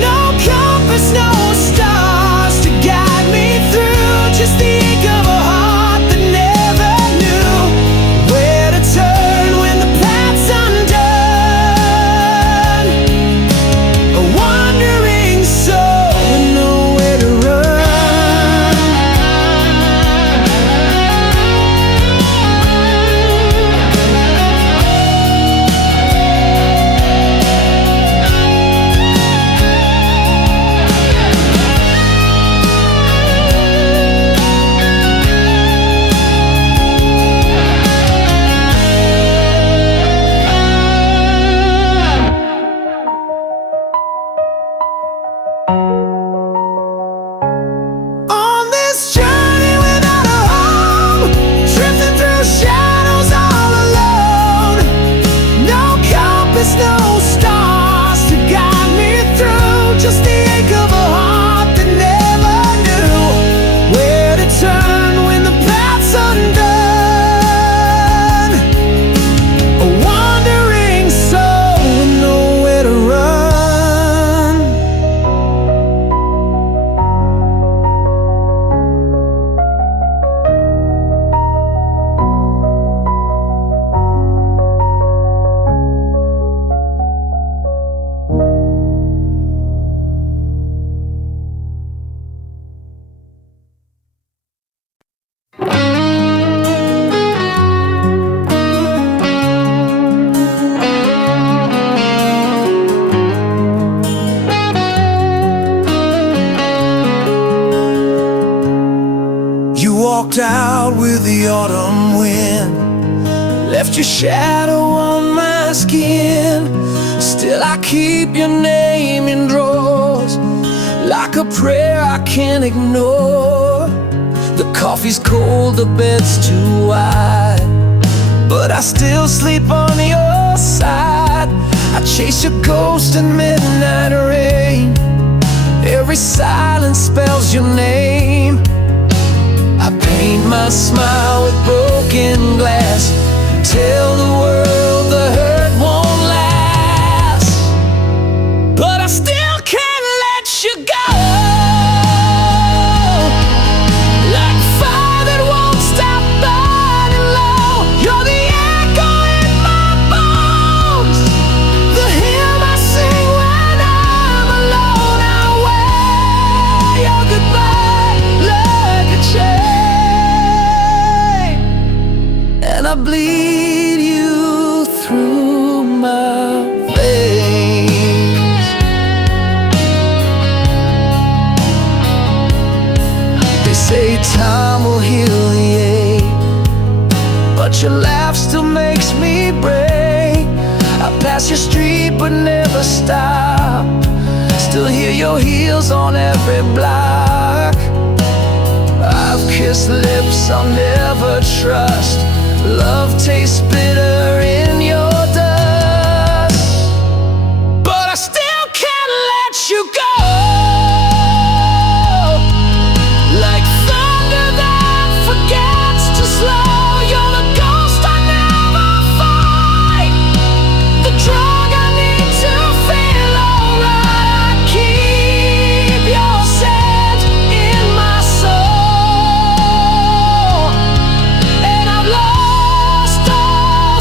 No compass, no stars to guide me through, just the ache of a heart that never knew where to turn when the path's undone. A wandering soul with nowhere to run. On this journey without a home, drifting through shadows all alone. No compass, no stars to guide me through, just the ache of a heart that never knew where to turn when the path's undone. A wandering soul with nowhere to run. You walked out with the autumn wind, left your shadow on my skin. Still I keep your name in drawers, like a prayer I can't ignore. The coffee's cold, the bed's too wide, but I still sleep on your side. I chase your ghost in midnight rain, every silence spells your name. I paint my smile with broken glass, tell the world the hurt won't last, but I still can't let you go. Like fire that won't stop burning low, you're the echo in my bones, the hymn I sing when I'm alone. I wear your goodbye like a chain, and I bleed you through my veins. They say time will heal the ache, but your laugh still makes me break. I pass your street but never stop, still hear your heels on every block. I've kissed lips I'll never trust, love tastes bitter in your dust, but I still can't let you go. Like thunder that forgets to slow, you're the ghost I never fight, the drug I need to feel alright. I keep your scent in my soul, and I've lost all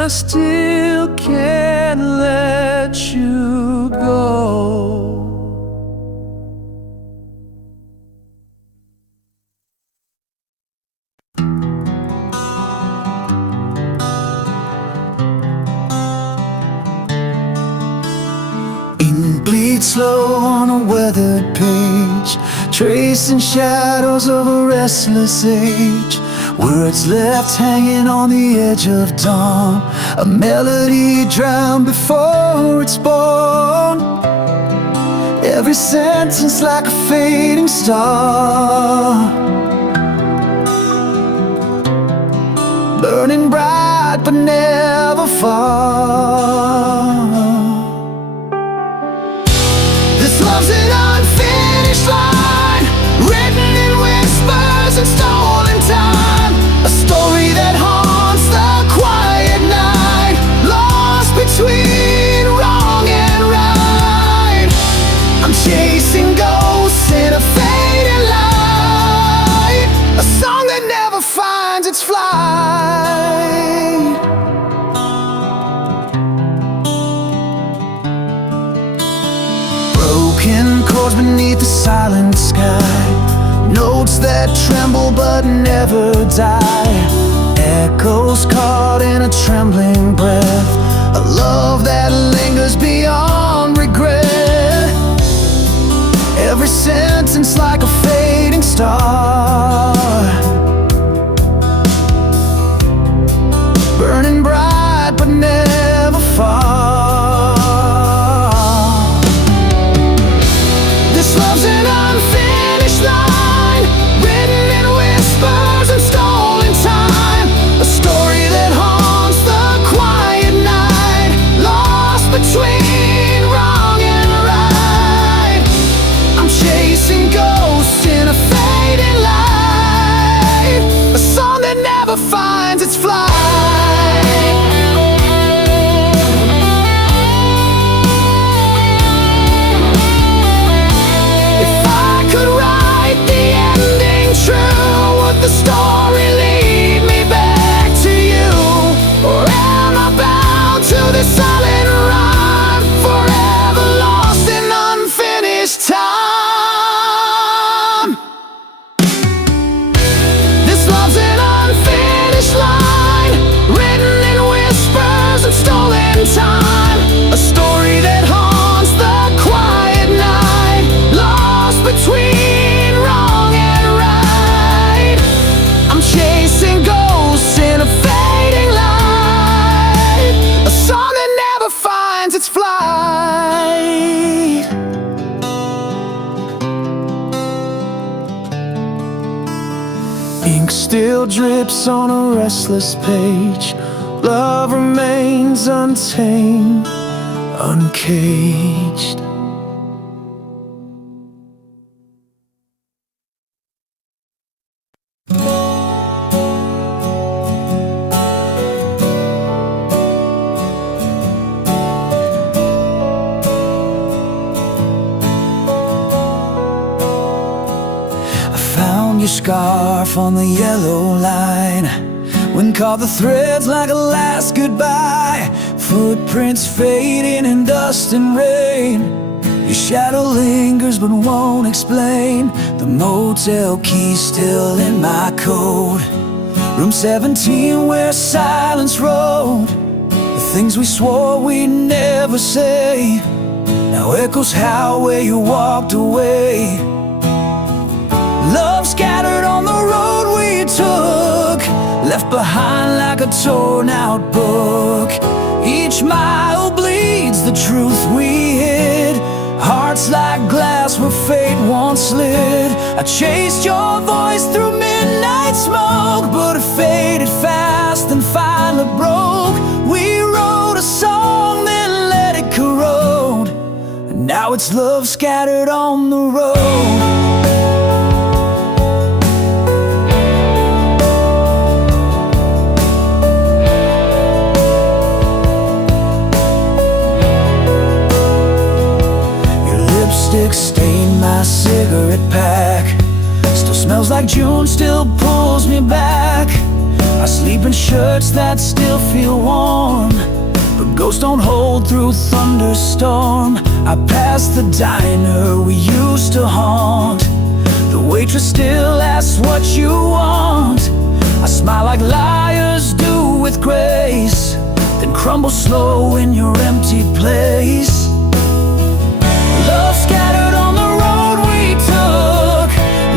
and I still can't let you go. Ink bleeds slow on a weathered page, tracing shadows of a restless age. Words left hanging on the edge of dawn, a melody drowned before it's born. Every sentence like a fading star, burning bright but never far. This love's an unfinished line, written in whispers and stolen time. A story that haunts the quiet night, lost between wrong and right. I'm chasing ghosts in a fading light, a song that never finds its flight. Broken chords beneath the silent sky, notes that tremble but never die. Echoes caught in a trembling breath, a love that lingers beyond regret. Every sentence like a fading star, burning bright but never far. This love's an unfinished line, written in whispers and stolen time. A story that haunts the quiet night, lost between wrong and right. I'm chasing ghosts in a fading light, a song that never finds its flight. Would the story lead me back to you, or am I bound to this silent rhyme, forever lost in unfinished time? This love's an unfinished line, written in whispers and stolen time. A story that haunts the quiet night, lost between wrong and right. I'm chasing ghosts in a fading light, a song that never finds its flight. Ink still drips on a restless page, love remains untamed, uncaged. Your scarf on the yellow line, wind caught the threads like a last goodbye. Footprints fading in dust and rain, your shadow lingers but won't explain. The motel key still in my coat, room 17 where silence rode. The things we swore we'd never say now echoes how where you walked away. Love scattered on the road we took, left behind like a torn out book. Each mile bleeds the truth we hid, hearts like glass where fate once slid. I chased your voice through midnight smoke, but it faded fast and finally broke. We wrote a song then let it corrode, and now it's love scattered on the road. Lipstick stained my cigarette pack, still smells like June, still pulls me back. I sleep in shirts that still feel warm, but ghosts don't hold through thunderstorm. I pass the diner we used to haunt. The waitress still asks what you want. I smile like liars do with grace, then crumble slow in your empty place. Love scattered on the road we took,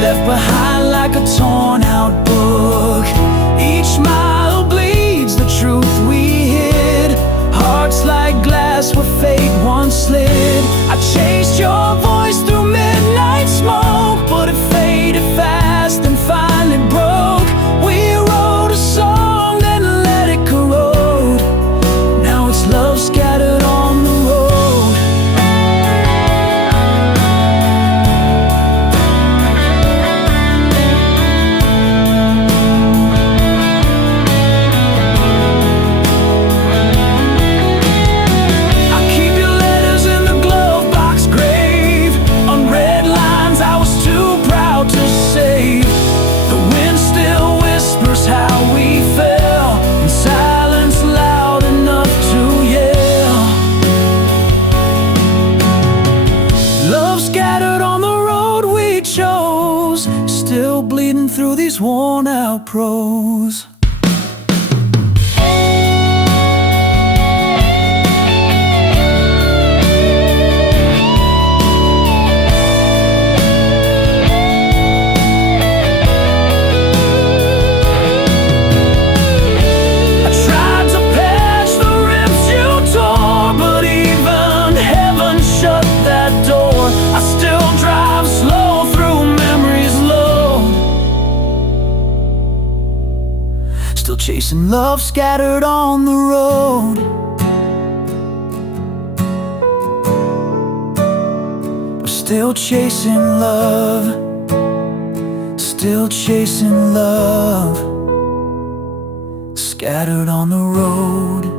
left behind like a torn out book. Each mile bleeds the truth we hid, hearts like glass where fate once slid. I chased your voice through midnight smoke, but it faded fast and finally broke. We wrote a song, then let it corrode. Now it's love scattered on the road. Through these worn out prose. Chasing love scattered on the road. We're still chasing love, still chasing love, scattered on the road.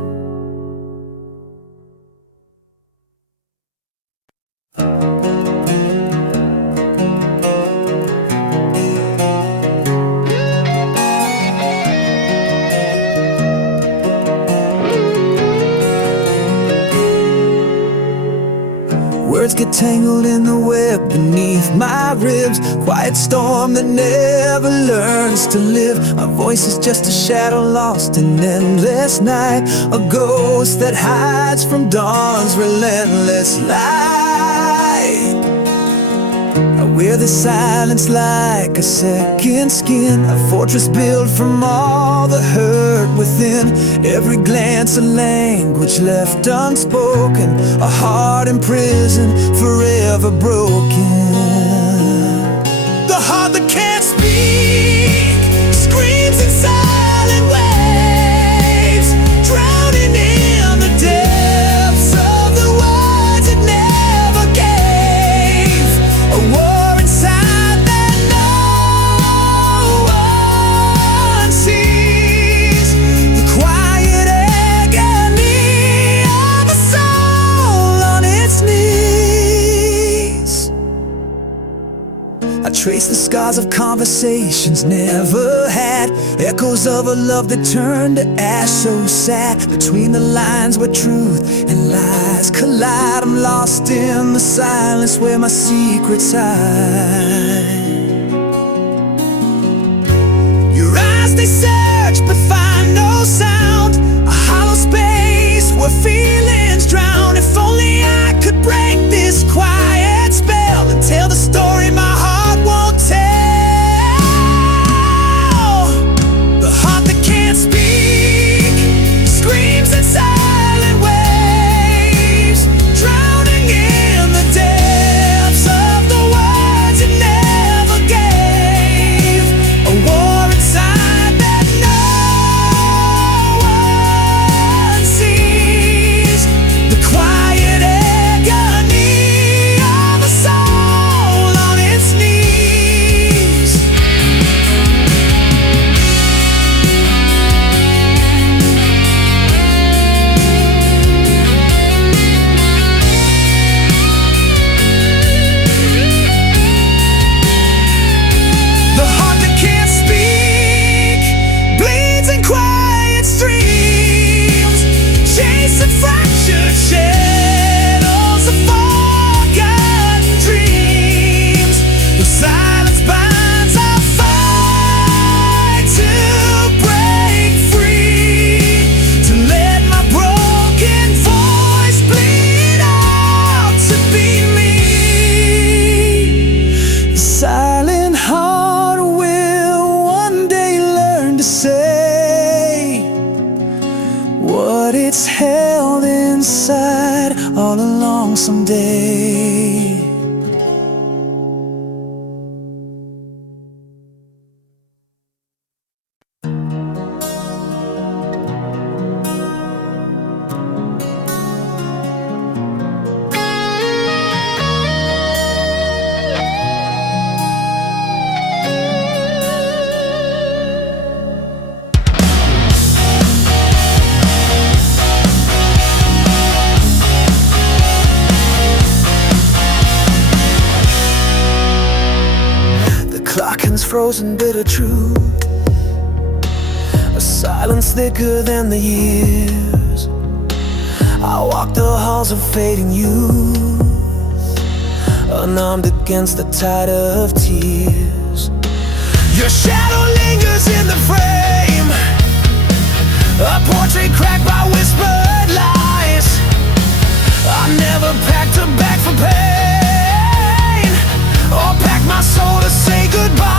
Words get tangled in the web beneath my ribs. Quiet storm that never learns to live. My voice is just a shadow lost in endless night, a ghost that hides from dawn's relentless light. I wear the silence like a second skin, a fortress built from all the hurt within. Every glance a language left unspoken, a heart in prison forever broken. The heart that can't speak screams in silent waves, drowning in the depths of the words it never gave. A war inside that no one sees, the quiet agony of a soul on its knees. I trace the scars of conversations never had, echoes of a love that turned to ash so sad. Between the lines where truth and lies collide, I'm lost in the silence where my secrets hide. Your eyes, they search but find no sound, a hollow space where feelings drown. If only I could break this quiet spell and tell the story my heart won't tell. The heart that can't speak screams in silent waves, drowning in the depths of the words it never gave. A war inside that no one sees, it's held inside all along someday. Frozen bitter truth, a silence thicker than the years. I walk the halls of fading youth, unarmed against the tide of tears. Your shadow lingers in the frame, a portrait cracked by whispered lies. I never packed a bag for pain, or packed my soul to say goodbye.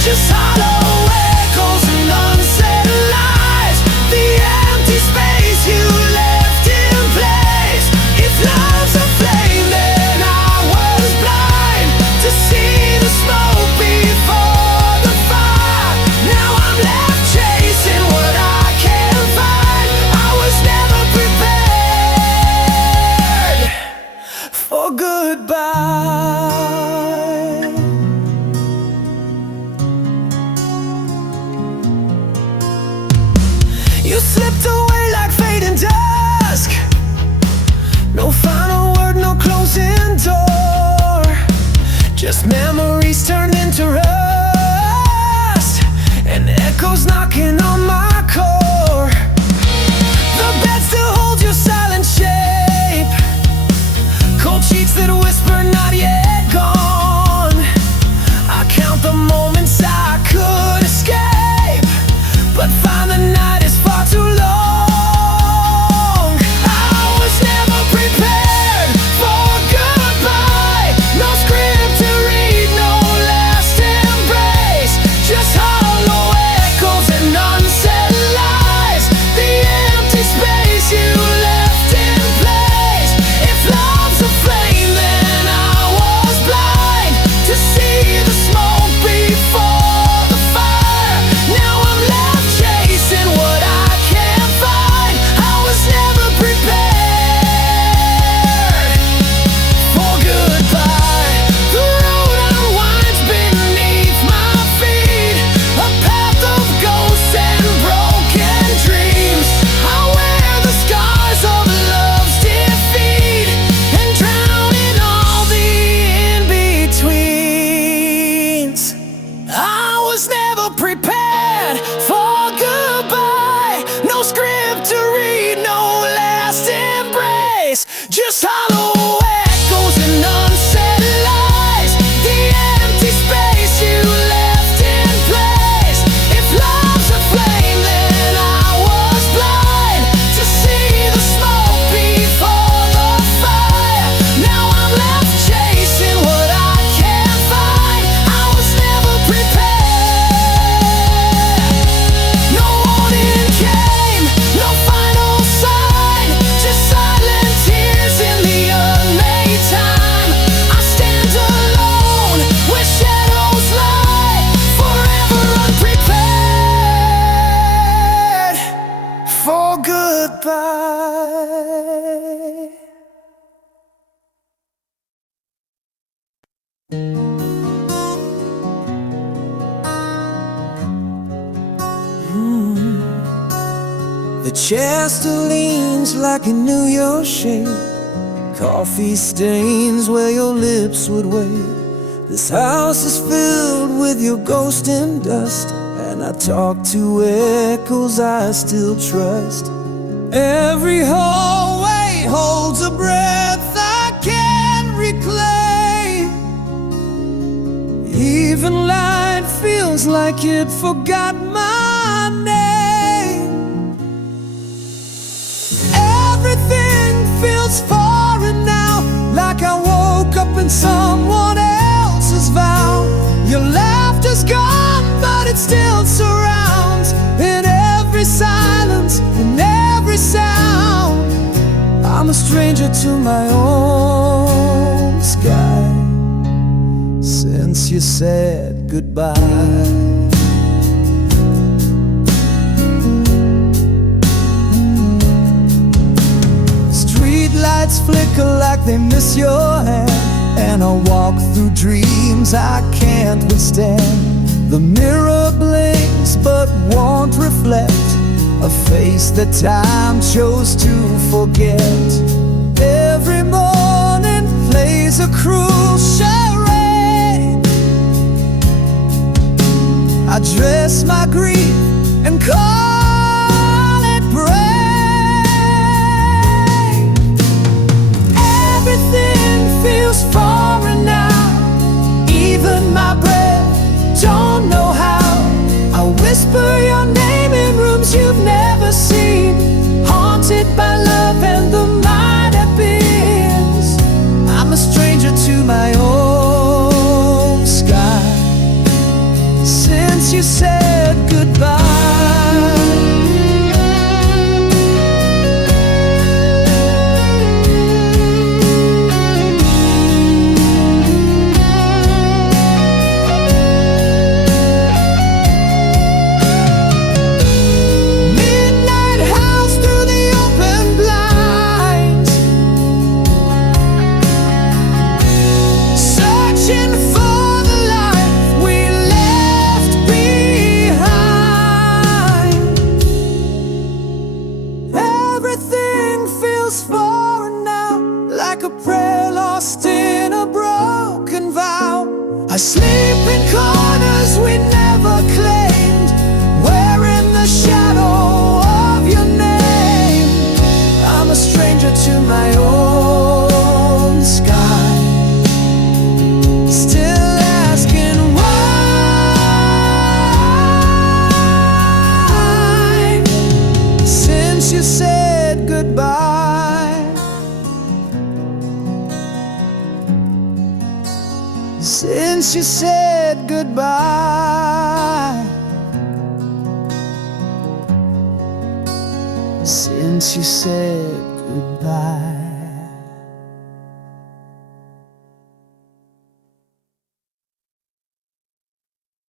Just hollow echoes and unsaid lies, the empty space you left in place. If love's a flame, then I was blind to see the smoke before the fire. Now I'm left chasing what I can't find. I was never prepared for goodbye. You slipped away like fading dusk, no final word, no closing door, just memories turned into rust, and echoes knocking on my core. The bed still holds your silent shape, cold sheets that whisper not yet gone. I count the moments I could escape, but find the night is far too long. I was never prepared for goodbye. No script to read, no last embrace, just hollow echoes and unsaid lies, the empty space you left in place. If love's a flame, then I was blind to see the smoke before the fire. Now I'm left chasing what I can't find. I was never prepared for goodbye. The road unwinds beneath my feet, a path of ghosts and broken dreams. I wear the scars of love's defeat and drown in all the in-betweens. I was never prepared for goodbye. No script to read, no last embrace, just hollow echoes and unsaid lies, the empty space you left in place. If love's a flame, then I was blind to see the smoke before the fire. Now I'm left chasing what I can't find. I was never prepared. No warning came, no final sign, just silent tears in the unmade time. I stand alone where shadows lie, forever unprepared for goodbye. The chair still leans like it knew your shape, coffee stains where your lips would wait. This house is filled with your ghost and dust, and I talk to echoes I still trust. Every hallway holds a breath I can't reclaim. Even light feels like it forgot my name. Everything feels foreign now, like I woke up inside stranger to my own sky since you said goodbye. Lights flicker like they miss your hand, and I walk through dreams I can't withstand. The mirror blinks but won't reflect a face that time chose to forget. Every morning plays a cruel charade. I dress my grief and call it brave. Everything feels foreign now, even my breath, don't know how. I whisper your name in rooms you've never seen, haunted by love and the might have beens. I'm a stranger to my own sky since you said goodbye. Foreign now, like a prayer lost in a broken vow. I sleep in corners we never claimed, wearing the shadow of your name. I'm a stranger to my own sky, still asking why, since you said goodbye. Since you said goodbye. Since you said goodbye.